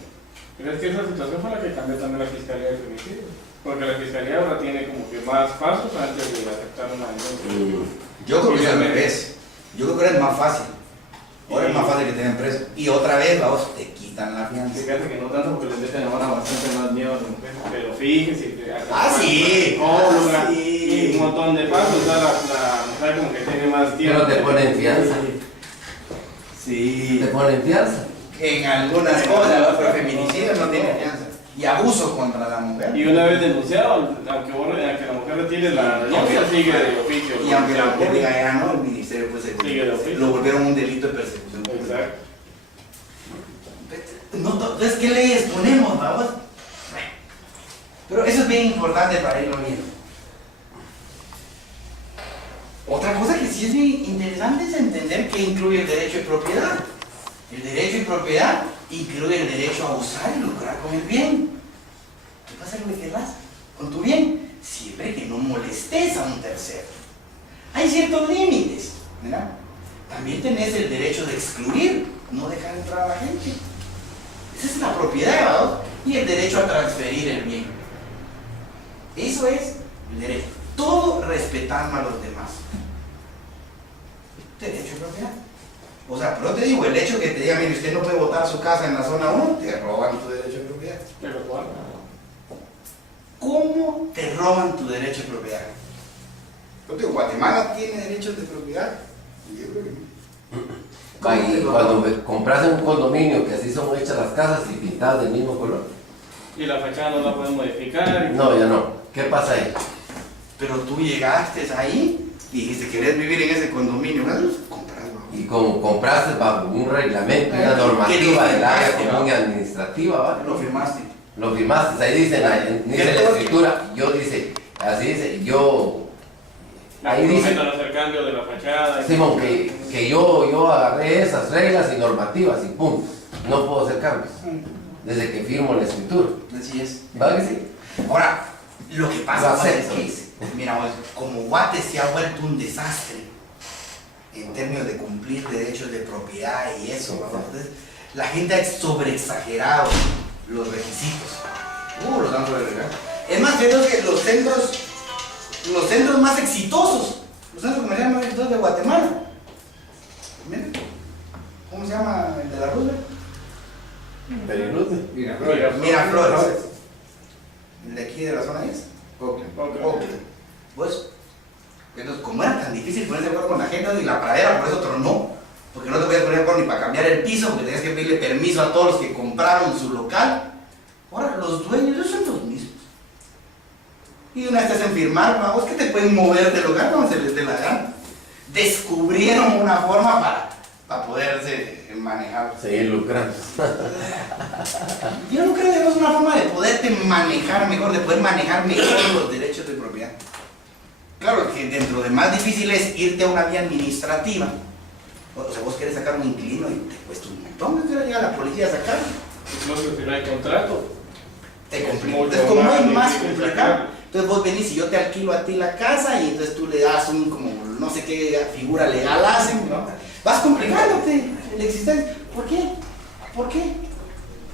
Pero es que esa situación fue la que cambió también la Fiscalía de Femicidios. Porque la Fiscalía ahora tiene como que más pasos antes de aceptar una denuncia. Yo creo que es al revés. Yo creo que ahora es más fácil. Ahora es más fácil que tengan preso. Y otra vez, vamos, te quitan la fianza. Fíjate que no tanto porque les meten ahora bastante más miedo a las mujeres. Pero fíjense que Sí. Y un montón de pasos. O sea, la mujer como que tiene más tiempo. Pero te ponen fianza. Sí. Te ponen fianza. En algunas cosas, pero feminicidio no tiene fianza. Y abuso contra la mujer. Y una vez denunciado, aunque la mujer retire la denuncia, sigue de oficio. Y aunque la mujer diga ya no, el ministerio pues Sigue de oficio. lo volvieron un delito de persecución. Exacto. No, entonces, ¿qué leyes ponemos, vamos? Pero eso es bien importante para irlo viendo. Otra cosa que sí es bien interesante es entender que incluye el derecho de propiedad. El derecho de propiedad incluye el derecho a usar y lucrar con el bien. ¿Qué pasa con lo que querrás? Con tu bien, siempre que no molestes a un tercero. Hay ciertos límites, ¿verdad? También tenés el derecho de excluir, no dejar entrar a la gente. Esa es la propiedad, ¿verdad? Y el derecho a transferir el bien. Eso es el derecho. Todo respetando a los demás. Derecho de propiedad. O sea, pero te digo, el hecho que te diga, mire, usted no puede botar su casa en la zona 1, te roban tu derecho de propiedad. Pero bueno. ¿Cómo te roban tu derecho de propiedad? Yo te digo, ¿Guatemala tiene derechos de propiedad? Yo creo que no. Y cuando compras en un condominio que así son hechas las casas y pintadas del mismo color. Y la fachada no la pueden modificar. No, ya no. ¿Qué pasa ahí? Pero tú llegaste ahí y dijiste, ¿querés vivir en ese condominio? Comprarlo. Y como compraste bajo un reglamento, una normativa del área común y administrativa, ¿vale? Lo firmaste. Lo firmaste, ahí dice la escritura, yo dice, así dice, yo, ahí dice, hacer cambio de la fachada. Simón, que yo agarré esas reglas y normativas y pum, no puedo hacer cambios, desde que firmo la escritura. Así es. ¿Vale que sí? Ahora, lo que pasa Lo es acepto. que, mira, como Guate se ha vuelto un desastre en términos de cumplir derechos de propiedad y eso, ¿verdad? Entonces, la gente ha sobreexagerado los requisitos. Los han sobreexagerado. Es más, creo que los centros más exitosos, los centros comerciales más exitosos de Guatemala, miren, ¿cómo se llama el de la Roosevelt? Miraflores. ¿El de aquí de la zona 10? Oakland. Pues, entonces, como era tan difícil ponerse de acuerdo con la gente y la pradera, por eso tronó. Porque no te podías poner de acuerdo ni para cambiar el piso, porque tenías que pedirle permiso a todos los que compraron su local. Ahora, los dueños son los mismos. Y de una vez te hacen firmar, vamos, que te pueden mover del local como se les dé la gana. Descubrieron una forma para poderse manejar. Seguir lucrando. Yo no creo que es una forma de poderte manejar mejor, de poder manejar mejor los derechos de propiedad. Claro que dentro de más difícil es irte a una vía administrativa. O sea, vos querés sacar un inquilino y te cuesta un montón, llega la policía a sacarlo. Incluso si no hay contrato. Te complica. Mucho Entonces, como es más más difícil complicado, sacar. entonces vos venís y yo te alquilo a ti la casa y entonces tú le das un, como, no sé qué figura legal hacen, ¿no? Vas complicándote la existencia. ¿Por qué? ¿Por qué?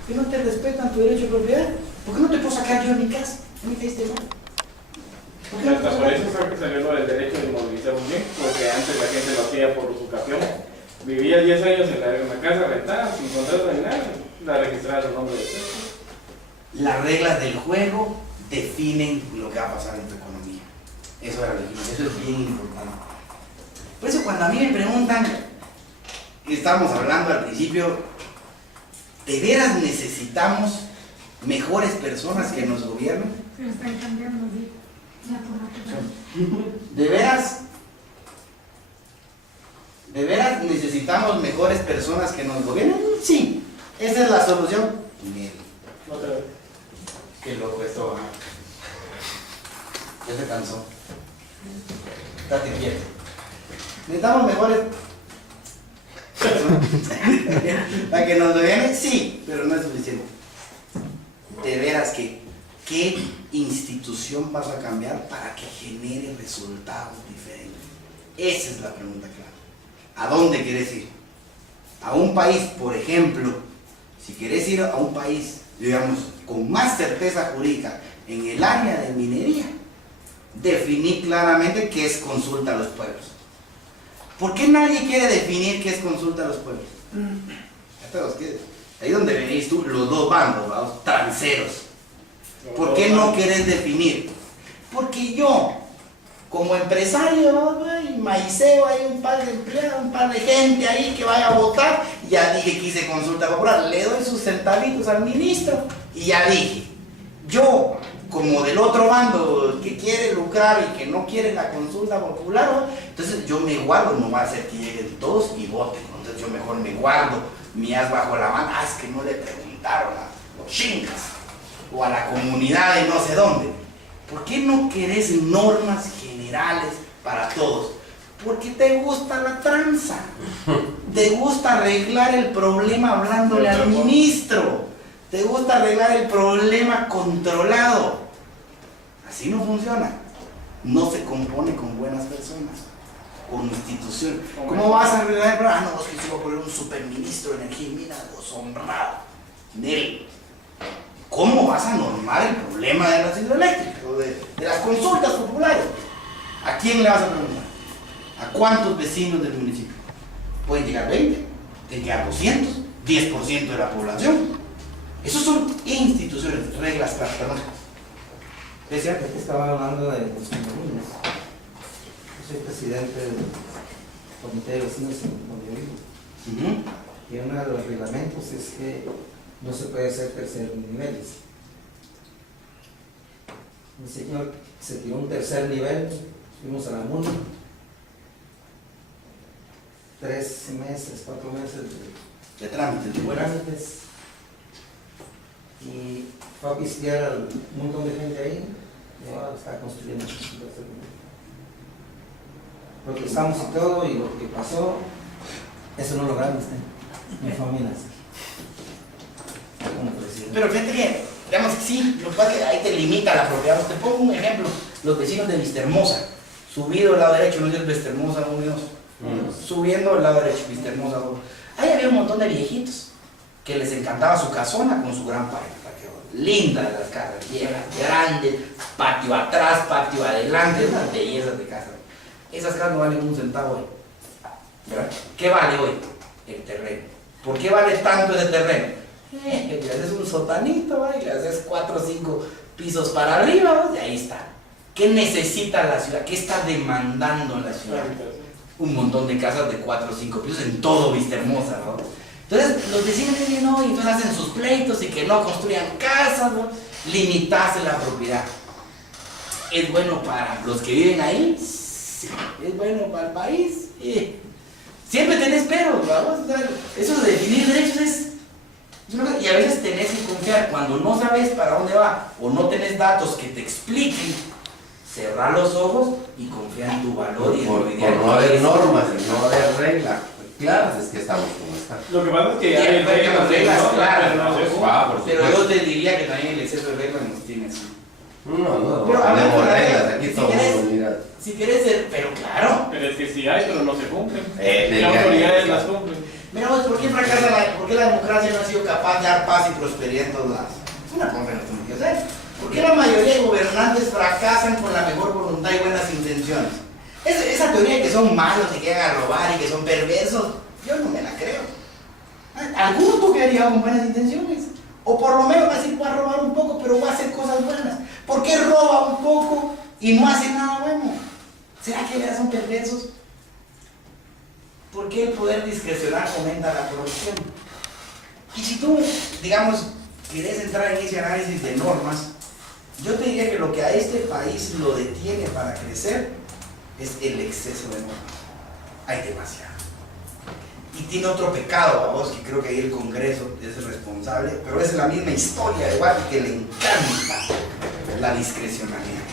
¿Que no te respetan tu derecho de propiedad? ¿Por qué no te puedo sacar yo de mi casa? ¿No me caíste mal? ¿Por qué no te Hasta puedo por sacar? eso fue que salió lo del derecho de inmovilizar un bien, porque antes la gente lo hacía por usucapión. Vivía 10 años en una casa rentada, sin contrato ni nada, la registraba su nombre de usted. Las reglas del juego definen lo que va a pasar en tu economía. Eso es bien importante. Por eso cuando a mí me preguntan, y estábamos hablando al principio, ¿De veras necesitamos mejores personas que nos gobiernen? Pero están cambiando ya por ¿De veras necesitamos mejores personas que nos gobiernen? Sí, esa es la solución. Miel. Otra vez. Qué loco esto. Ya se cansó. Estate quieto. Necesitamos mejores personas. ¿Para que nos gobiernen? Sí, pero no es suficiente. De veras que, ¿qué institución vas a cambiar para que genere resultados diferentes? Esa es la pregunta clara. ¿A dónde quieres ir? A un país, por ejemplo, si quieres ir a un país, digamos, con más certeza jurídica en el área de minería, definir claramente qué es consulta a los pueblos. ¿Por qué nadie quiere definir qué es consulta a los pueblos? Ahí donde venís tú, los dos bandos, ¿verdad? Transeros. ¿Por qué no querés definir? Porque yo, como empresario, y maiceo, hay un par de empleados, un par de gente ahí que vaya a votar, ya dije que hice consulta popular, le doy sus centavitos al ministro, y ya dije, yo, como del otro bando que quiere lucrar y que no quiere la consulta popular, ¿no? Entonces yo me guardo, no va a ser que lleguen todos y voten, entonces yo mejor me guardo mi as bajo la mano. Es que no le preguntaron a los chingas o a la comunidad de no sé dónde. ¿Por qué no querés normas generales para todos? Porque te gusta la tranza, te gusta arreglar el problema hablándole al ministro, te gusta arreglar el problema controlado. Así no funciona, no se compone con buenas personas, con instituciones. ¿Cómo vas a arreglar el problema? No, es que se va a poner un superministro de energía y minas, honrado. Nel, ¿cómo vas a normar el problema de las hidroeléctricas o de las consultas populares? ¿A quién le vas a preguntar? ¿A cuántos vecinos del municipio? Pueden llegar 20, pueden llegar 200, 10% de la población. Esos son instituciones, reglas, perdón. Decía que estaba hablando de los condominios. Yo soy presidente del comité de vecinos en donde vivo. Y uno de los reglamentos es que no se puede hacer tercer niveles. Un señor se tiró un tercer nivel, fuimos a la MUNI, 3 meses, 4 meses de trámites, y fue a pistear a un montón de gente ahí y ahora está construyendo un tercer nivel. Protestamos y todo, y lo que pasó, eso no lo lograron mi familia. Pero fíjate que, digamos, sí, lo que pasa es que ahí te limita la propiedad. Te pongo un ejemplo, los vecinos de Vistahermosa, subido al lado derecho, no es Vistahermosa 1 y 2, subiendo al lado derecho, Vistahermosa 2. Ahí había un montón de viejitos que les encantaba su casona con su gran patio. Linda de las casas, viejas, grandes, patio atrás, patio adelante, unas bellezas de casa. Esas casas no valen un centavo hoy, ¿verdad? ¿Qué vale hoy? El terreno. ¿Por qué vale tanto ese terreno? Le haces un sotanito, ¿verdad? Y le haces 4 o 5 pisos para arriba, ¿verdad? Y ahí está. ¿Qué necesita la ciudad? ¿Qué está demandando la ciudad? Un montón de casas de 4 o 5 pisos en todo Vistahermosa, ¿no? Entonces los vecinos dicen no, y entonces hacen sus pleitos y que no construyan casas, ¿no? Limitarse la propiedad. ¿Es bueno para los que viven ahí? Sí. ¿Es bueno para el país? Sí. Siempre tenés peros, ¿verdad? Eso de definir derechos es una cosa, y a veces tenés que confiar cuando no sabes para dónde va o no tenés datos que te expliquen. Cerrar los ojos y confiar en tu valor y en por no haber normas y no haber reglas claras, es que estamos como estamos. Lo que pasa es que ya hay reglas claras, ¿no? Pero yo te diría que también el exceso de reglas nos tiene así. No Pero tenemos reglas, aquí si todo el mundo mira. Si querés ser, pero claro. Pero es que sí hay, pero no se cumplen. Las autoridades las cumplen. Mira vos, ¿por qué fracasa por qué la democracia no ha sido capaz de dar paz y prosperidad en todos lados? Es una cosa que no tengo que hacer. ¿Por qué la mayoría de gobernantes fracasan con la mejor voluntad y buenas intenciones? Esa teoría de que son malos y que llegan a robar y que son perversos, yo no me la creo. Alguno tú que ha llegado con buenas intenciones. O por lo menos va a decir, voy a robar un poco, pero voy a hacer cosas buenas. ¿Por qué roba un poco y no hace nada bueno? ¿Será que ya son perversos? ¿Por qué el poder discrecional fomenta la corrupción? Y si tú, digamos, querés entrar en ese análisis de normas, yo te diría que lo que a este país lo detiene para crecer es el exceso de normas. Hay demasiado. Y tiene otro pecado a vos, que creo que ahí el Congreso es el responsable, pero es la misma historia de Guati, que le encanta la discrecionalidad.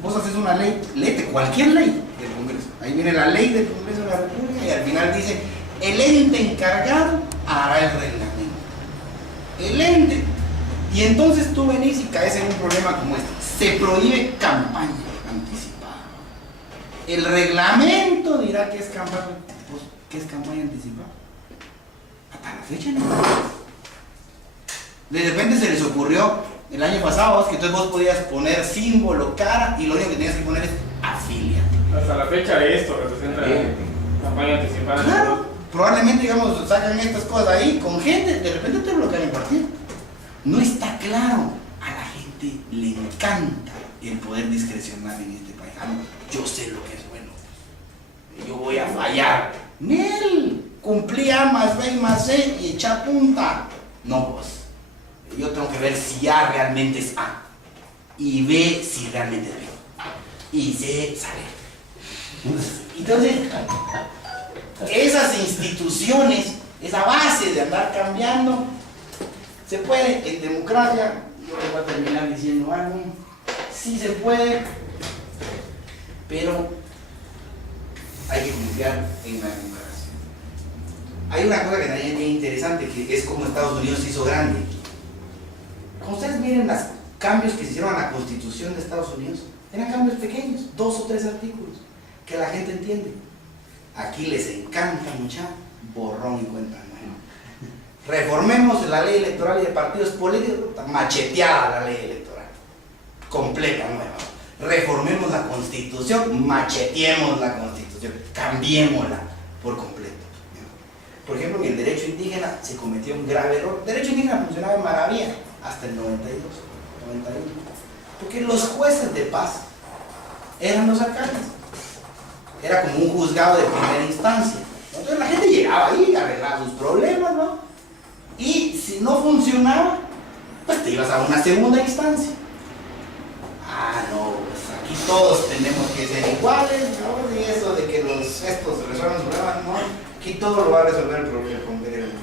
Vos haces una ley, léete cualquier ley del Congreso. Ahí viene la ley del Congreso de la República y al final dice, el ente encargado hará el reglamento. El ente. Y entonces tú venís y caes en un problema como este. Se prohíbe campaña anticipada. El reglamento dirá que es campaña. Pues, ¿qué es campaña anticipada? Hasta la fecha no. De repente se les ocurrió el año pasado que entonces vos podías poner símbolo, cara, y lo único que tenías que poner es afíliate. Hasta la fecha de esto representa campaña anticipada. Claro, probablemente, digamos, sacan estas cosas ahí con gente, de repente te bloquean el partido. No está claro. A la gente le encanta el poder discrecional en este país. Ah, no, yo sé lo que es bueno. Yo voy a fallar. Nel, cumplí A más B más C y echa punta. No vos. Yo tengo que ver si A realmente es A. Y B si realmente es B. Y C saber. Entonces, esas instituciones, esa base de andar cambiando, se puede en democracia. Yo les voy a terminar diciendo algo. Sí se puede, pero hay que confiar en la democracia. Hay una cosa que también es bien interesante, que es como Estados Unidos se hizo grande. Cuando ustedes miren los cambios que se hicieron a la Constitución de Estados Unidos, eran cambios pequeños, 2 o 3 artículos, que la gente entiende. Aquí les encanta mucha borrón y cuenta nueva. Reformemos la ley electoral y de partidos políticos, macheteada la ley electoral, completa, nueva. Reformemos la Constitución, macheteemos la Constitución, cambiémosla por completo. Por ejemplo, en el derecho indígena se cometió un grave error. El derecho indígena funcionaba en maravilla hasta el 92, 91, porque los jueces de paz eran los alcaldes. Era como un juzgado de primera instancia. Entonces la gente llegaba ahí, arreglaba sus problemas, ¿no? Y si no funcionaba, pues te ibas a una segunda instancia. Ah, no, pues aquí todos tenemos que ser iguales, ¿no? Y eso de que estos resuelvan los problemas, no. Aquí todo lo va a resolver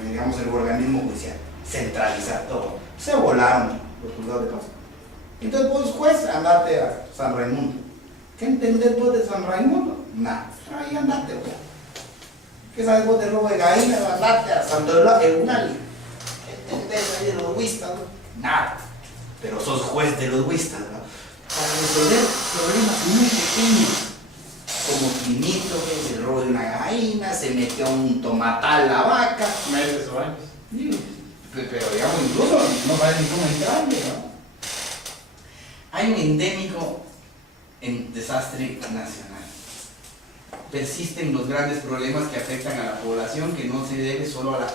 digamos, el organismo judicial. Centralizar todo. Se volaron los juzgados de paz. Entonces vos, juez, andate a San Raimundo. ¿Qué entendés vos de San Raimundo? Nada. Ahí andate, güey. ¿Qué sabes vos de robo de gallinas? Andate a San Dolor, el Unali. ¿Qué entendés ahí de los huistas? Nada. Pero sos juez de los huistas, ¿no? Para resolver problemas muy pequeños, como Quinito, que se robó de una gallina, se metió un tomatal la vaca. Meses o años. Sí, pero digamos, incluso no vale ningún grande, ¿no? Hay un endémico en desastre nacional. Persisten los grandes problemas que afectan a la población, que no se debe solo a la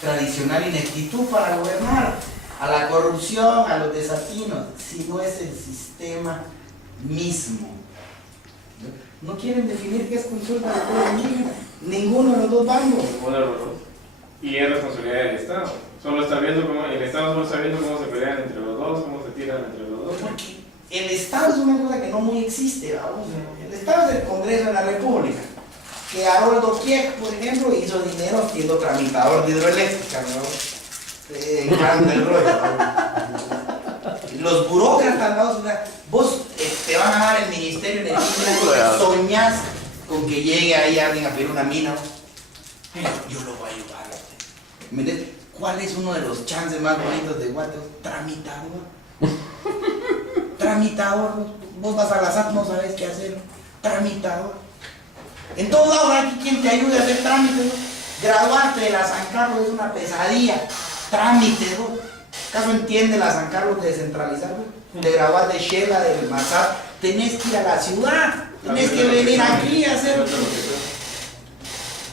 tradicional ineptitud para gobernar, a la corrupción, a los desatinos, sino es el sistema mismo. No quieren definir qué es consulta de pueblo indígena, ninguno de los dos bandos. Ninguno de los dos. Y es responsabilidad del Estado. Solo está viendo cómo, el Estado solo está viendo cómo se pelean entre los dos, cómo se tiran entre los dos. Porque el Estado es una cosa que no muy existe, vamos. El Estado es el Congreso de la República. Que Haroldo Kieck, por ejemplo, hizo dinero siendo tramitador de hidroeléctrica, ¿no? Encanta el rollo, ¿no? Los burócratas, ¿no? Vos te van a dar el Ministerio de Energía, soñás con que llegue ahí alguien a pedir una mina, ¿no? Yo lo voy a ayudar. ¿Me entiendes? ¿Cuál es uno de los chances más bonitos de Guate? Tramitador. Tramitador. Vos vas a la SAT, no sabes qué hacer. Tramitador. En todos lados hay quien te ayude a hacer trámites, ¿no? Graduarte de la San Carlos es una pesadilla. Trámites, ¿no? ¿Acaso entiende la San Carlos de descentralizar, ¿no? De graduar de Shela, del Mazar, tenés que ir a la ciudad, tenés que venir aquí a hacer.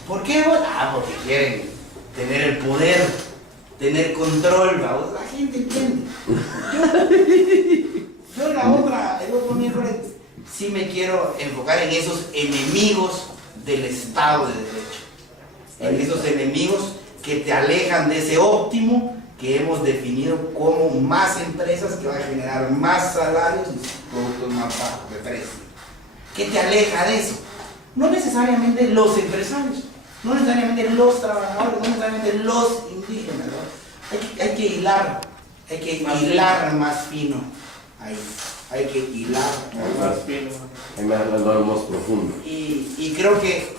¿Por qué, vos? Ah, porque quieren tener el poder, tener control, ¿vamos? La gente entiende. Yo el otro miércoles sí me quiero enfocar en esos enemigos del Estado de Derecho, en esos enemigos que te alejan de ese óptimo que hemos definido como más empresas que van a generar más salarios y productos más bajos de precio. ¿Qué te aleja de eso? No necesariamente los empresarios, no necesariamente los trabajadores, no necesariamente los indígenas, ¿no? Hay que hilar más fino ahí. Hay que hilar Más fino. Hay más profundo. y creo que,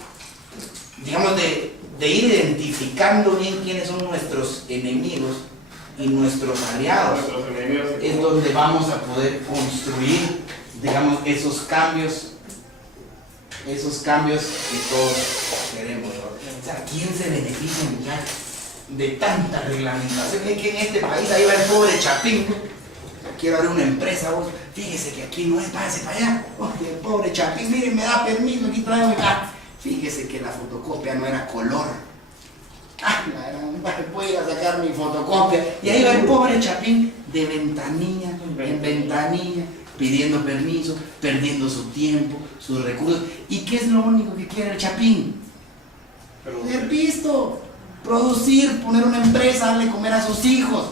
digamos, de ir identificando bien quiénes son nuestros enemigos y nuestros aliados, Nuestros enemigos. es donde vamos a poder construir, digamos, esos cambios que todos queremos. O sea, ¿quién se beneficia ya de tanta reglamentación? Es que en este país ahí va el pobre Chapín. Quiero abrir una empresa, vos, fíjese que aquí no es, váyase para allá. Oye, el pobre Chapín, miren, me da permiso, aquí traigo acá. Fíjese que la fotocopia no era color. Voy a ir a sacar mi fotocopia. Y ahí va el pobre Chapín de ventanilla en ventanilla, pidiendo permiso, perdiendo su tiempo, sus recursos. ¿Y qué es lo único que quiere el Chapín? Tener pisto, producir, poner una empresa, darle comer a sus hijos.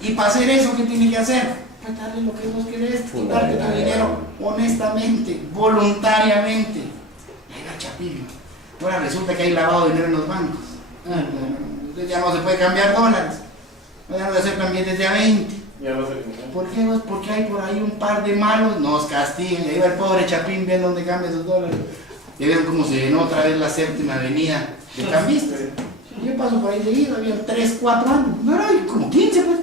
Y para hacer eso, ¿qué tiene que hacer? Pues darle lo que vos querés, quitarte tu dinero honestamente, voluntariamente. Y ahí va el Chapín. Ahora resulta que hay lavado de dinero en los bancos. Entonces ya no se puede cambiar dólares. Ya no se aceptan billetes de a 20. Ya no sé. ¿Por qué? Pues porque hay por ahí un par de malos, nos castigan. Y ahí va el pobre Chapín viendo dónde cambia esos dólares. Ya vieron cómo se llenó otra vez la séptima avenida de cambistas. Yo paso por ahí seguido, había 3, 4 años. No, no, como 15 pues.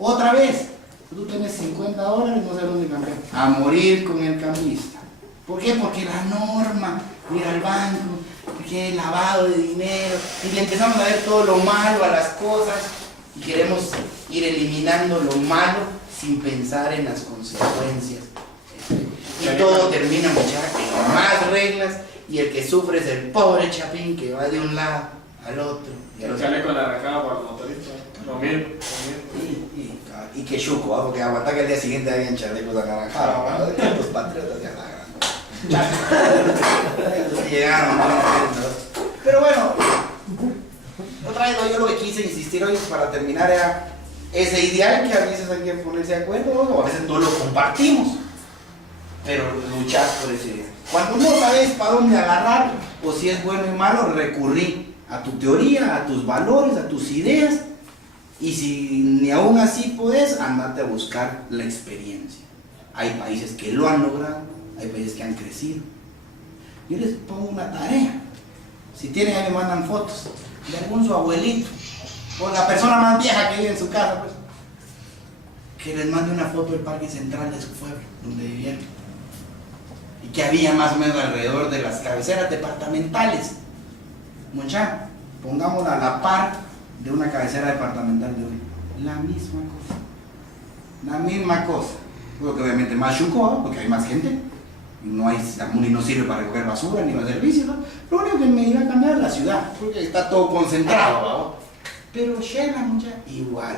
Otra vez. Tú tienes $50, no sé dónde cambiar. A morir con el cambista. ¿Por qué? Porque la norma, ir al banco, porque hay lavado de dinero. Y le empezamos a ver todo lo malo a las cosas. Y queremos ir eliminando lo malo sin pensar en las consecuencias. Y todo termina, muchachos, en más reglas. Y el que sufre es el pobre Chapín que va de un lado al otro. Y al El otro. chaleco la arrancada para el motorista. Lo mismo. Y que chuco, ¿ah? Porque aguanta que al día siguiente habían chalecos anaranjados. Los patriotas ya la gran. Llegaron, ¿no? Pero bueno, otra vez yo lo que quise insistir hoy para terminar era ese ideal que a veces hay que ponerse de acuerdo, ¿no? O a veces no lo compartimos, pero luchar por ese ideal. Cuando no sabes para dónde agarrar, o si es bueno y malo, recurrir a tu teoría, a tus valores, a tus ideas. Y si ni aún así puedes, andate a buscar la experiencia. Hay países que lo han logrado, hay países que han crecido. Yo les pongo una tarea. Si tienen, ahí me mandan fotos de algún su abuelito, o la persona más vieja que vive en su casa, pues, que les mande una foto del parque central de su pueblo, donde vivieron. Y que había más o menos alrededor de las cabeceras departamentales. Mucha, pongámosla a la par de una cabecera departamental de hoy. La misma cosa. La misma cosa. Porque obviamente más chuco, porque hay más gente. Y no hay, la MUNI no sirve para recoger basura ni para servicios, ¿no? Lo único que me iba a cambiar es la ciudad, porque está todo concentrado, ¿no? Pero Shela, mucha, igual.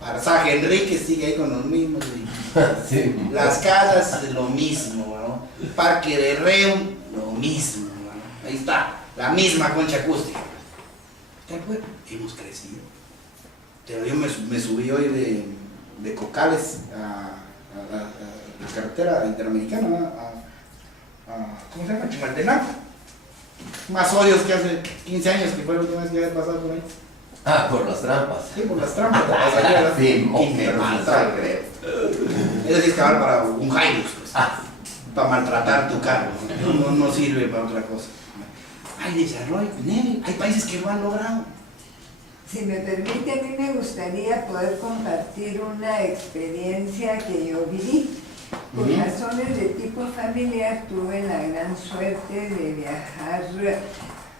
Parasaje Enrique sigue ahí con los mismos. Sí. Las casas, lo mismo, ¿no? Parque de Reun, lo mismo, ¿no? Ahí está, la misma concha acústica. ¿De acuerdo? Hemos crecido. Pero yo me subí hoy de Cocales a la carretera interamericana, ¿cómo se llama? Chimaltenango. Más odios que hace 15 años, que fue la última vez que había pasado por ahí. Ah, por las trampas. Sí, por las trampas. Pasaría, Sí, y me mataron, creo. Eso sí es cabal para un Hilux, pues. Para maltratar tu carro. No sirve para otra cosa. Hay desarrollo, hay países que lo han logrado. Si me permite, a mí me gustaría poder compartir una experiencia que yo viví. Por razones de tipo familiar tuve la gran suerte de viajar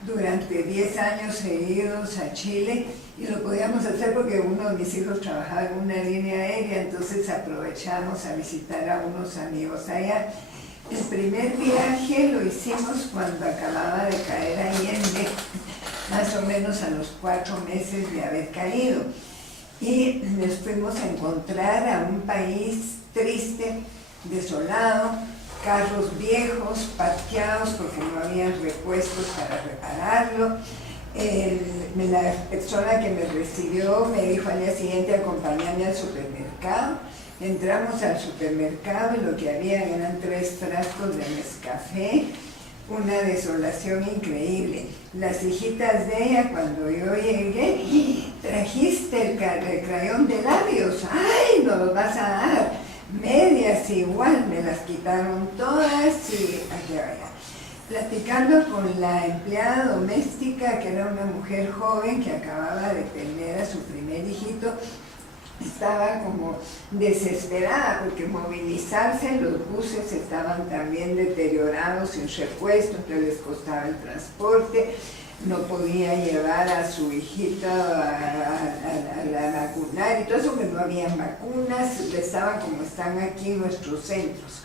durante 10 años seguidos a Chile, y lo podíamos hacer porque uno de mis hijos trabajaba en una línea aérea, entonces aprovechamos a visitar a unos amigos allá. El primer viaje lo hicimos cuando acababa de caer Allende, más o menos a los 4 meses de haber caído, y nos fuimos a encontrar a un país triste, desolado, carros viejos, parqueados porque no había repuestos para repararlo, La persona que me recibió me dijo al día siguiente acompáñame al supermercado. Entramos al supermercado y lo que había eran 3 frascos de Nescafé, una desolación increíble. Las hijitas de ella, cuando yo llegué, trajiste el crayón de labios, ¡ay, no los vas a dar! Medias igual, me las quitaron todas y aquí vaya. Platicando con la empleada doméstica, que era una mujer joven que acababa de tener a su primer hijito, estaba como desesperada porque movilizarse, los buses estaban también deteriorados, sin repuesto, entonces les costaba el transporte, no podía llevar a su hijita a la vacunar y todo eso, que no había vacunas, estaban como están aquí nuestros centros.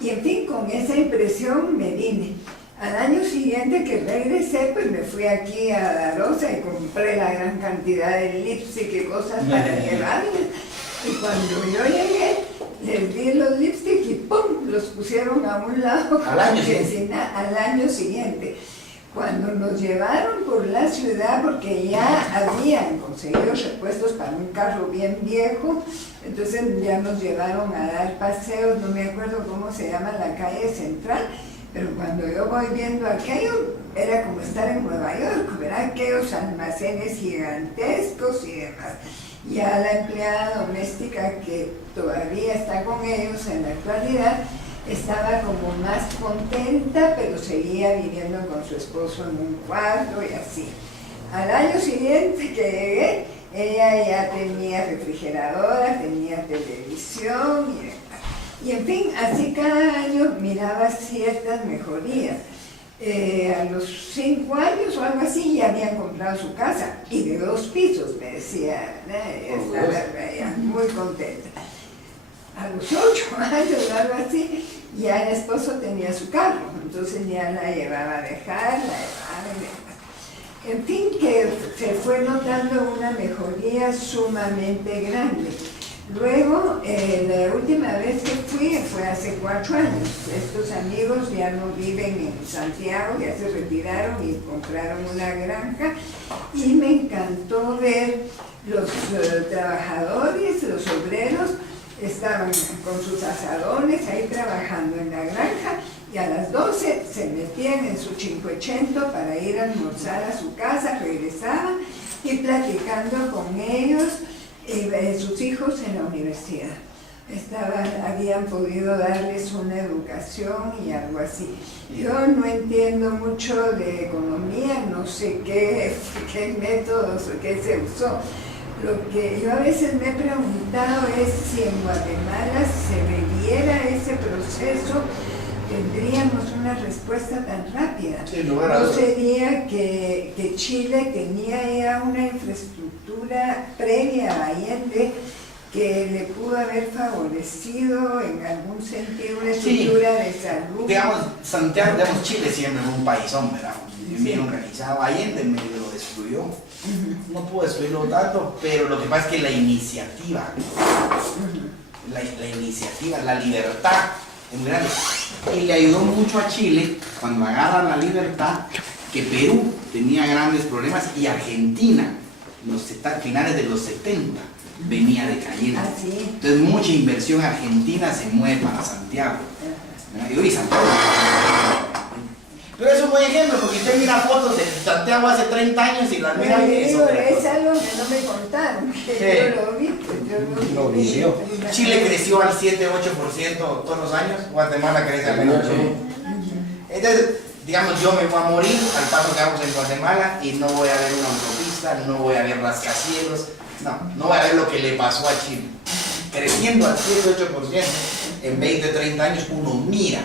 Y en fin, con esa impresión me vine. Al año siguiente que regresé, pues me fui aquí a Darosa y compré la gran cantidad de lipstick y cosas para llevarles. Y cuando yo llegué, les di los lipstick y ¡pum!, los pusieron a un lado. Al año siguiente. Al año siguiente. Cuando nos llevaron por la ciudad, porque ya habían conseguido repuestos para un carro bien viejo, entonces ya nos llevaron a dar paseos, no me acuerdo cómo se llama la calle central, pero cuando yo voy viendo aquello, era como estar en Nueva York, ¿verdad? Aquellos almacenes gigantescos y demás. Ya la empleada doméstica que todavía está con ellos en la actualidad, estaba como más contenta, pero seguía viviendo con su esposo en un cuarto y así. Al año siguiente que llegué, ella ya tenía refrigeradora, tenía televisión y demás. Y en fin, así cada año miraba ciertas mejorías. A los 5 años o algo así ya habían comprado su casa, y de 2 pisos, me decía, estaba ya muy contenta. A los 8 años o algo así, ya el esposo tenía su carro, entonces ya la llevaba a dejar, la llevaba y demás. En fin, que se fue notando una mejoría sumamente grande. Luego, la última vez que fui fue hace 4 años. Estos amigos ya no viven en Santiago, ya se retiraron y compraron una granja, y me encantó ver los trabajadores, los obreros, estaban con sus asadones ahí trabajando en la granja, y a las 12 se metían en su 580 para ir a almorzar a su casa, regresaban y platicando con ellos, sus hijos en la universidad. Habían podido darles una educación y algo así. Yo no entiendo mucho de economía, no sé qué métodos o qué se usó. Lo que yo a veces me he preguntado es si en Guatemala se viviera ese proceso, tendríamos una respuesta tan rápida. Sí, no sería que Chile tenía ya una infraestructura previa a Allende que le pudo haber favorecido en algún sentido una estructura de salud. Digamos, Santiago, digamos, Chile siempre fue un paisón, ¿verdad? Bien organizado. Allende medio lo destruyó. No pudo destruirlo tanto, pero lo que pasa es que la iniciativa, la libertad es muy grande. Y le ayudó mucho a Chile cuando agarran la libertad, que Perú tenía grandes problemas y Argentina, finales de los 70, venía decayendo. Entonces mucha inversión argentina se mueve para Santiago. Y hoy Santiago. Pero es un buen ejemplo, porque usted mira fotos de Santiago hace 30 años y las mira y eso. Es algo que no me contaron, que yo lo vi, yo lo viví. Chile creció al 7-8% todos los años, Guatemala crece al menos 8%. Entonces, digamos, yo me voy a morir al paso que vamos en Guatemala y no voy a ver una autopista, no voy a ver rascacielos, no voy a ver lo que le pasó a Chile. Creciendo al 7-8%, en 20-30 años uno mira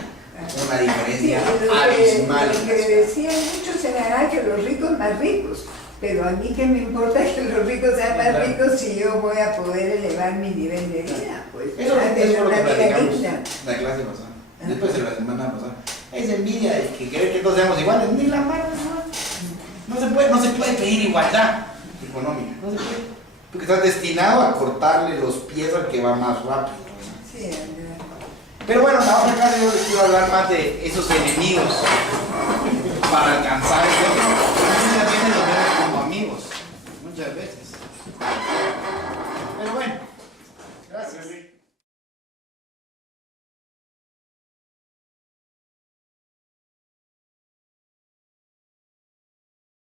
una diferencia abismal. Lo que decían muchos era que los ricos más ricos, pero a mí qué me importa que los ricos sean más ricos si yo voy a poder elevar mi nivel de vida. Pues, eso es lo que platicamos la clase pasada, después de la semana pasada. Es envidia de que querer que todos seamos iguales, ni la mano, no se puede pedir igualdad económica, no se puede, porque estás destinado a cortarle los pies al que va más rápido. Sí, pero bueno, la otra clase yo les quiero hablar más de esos enemigos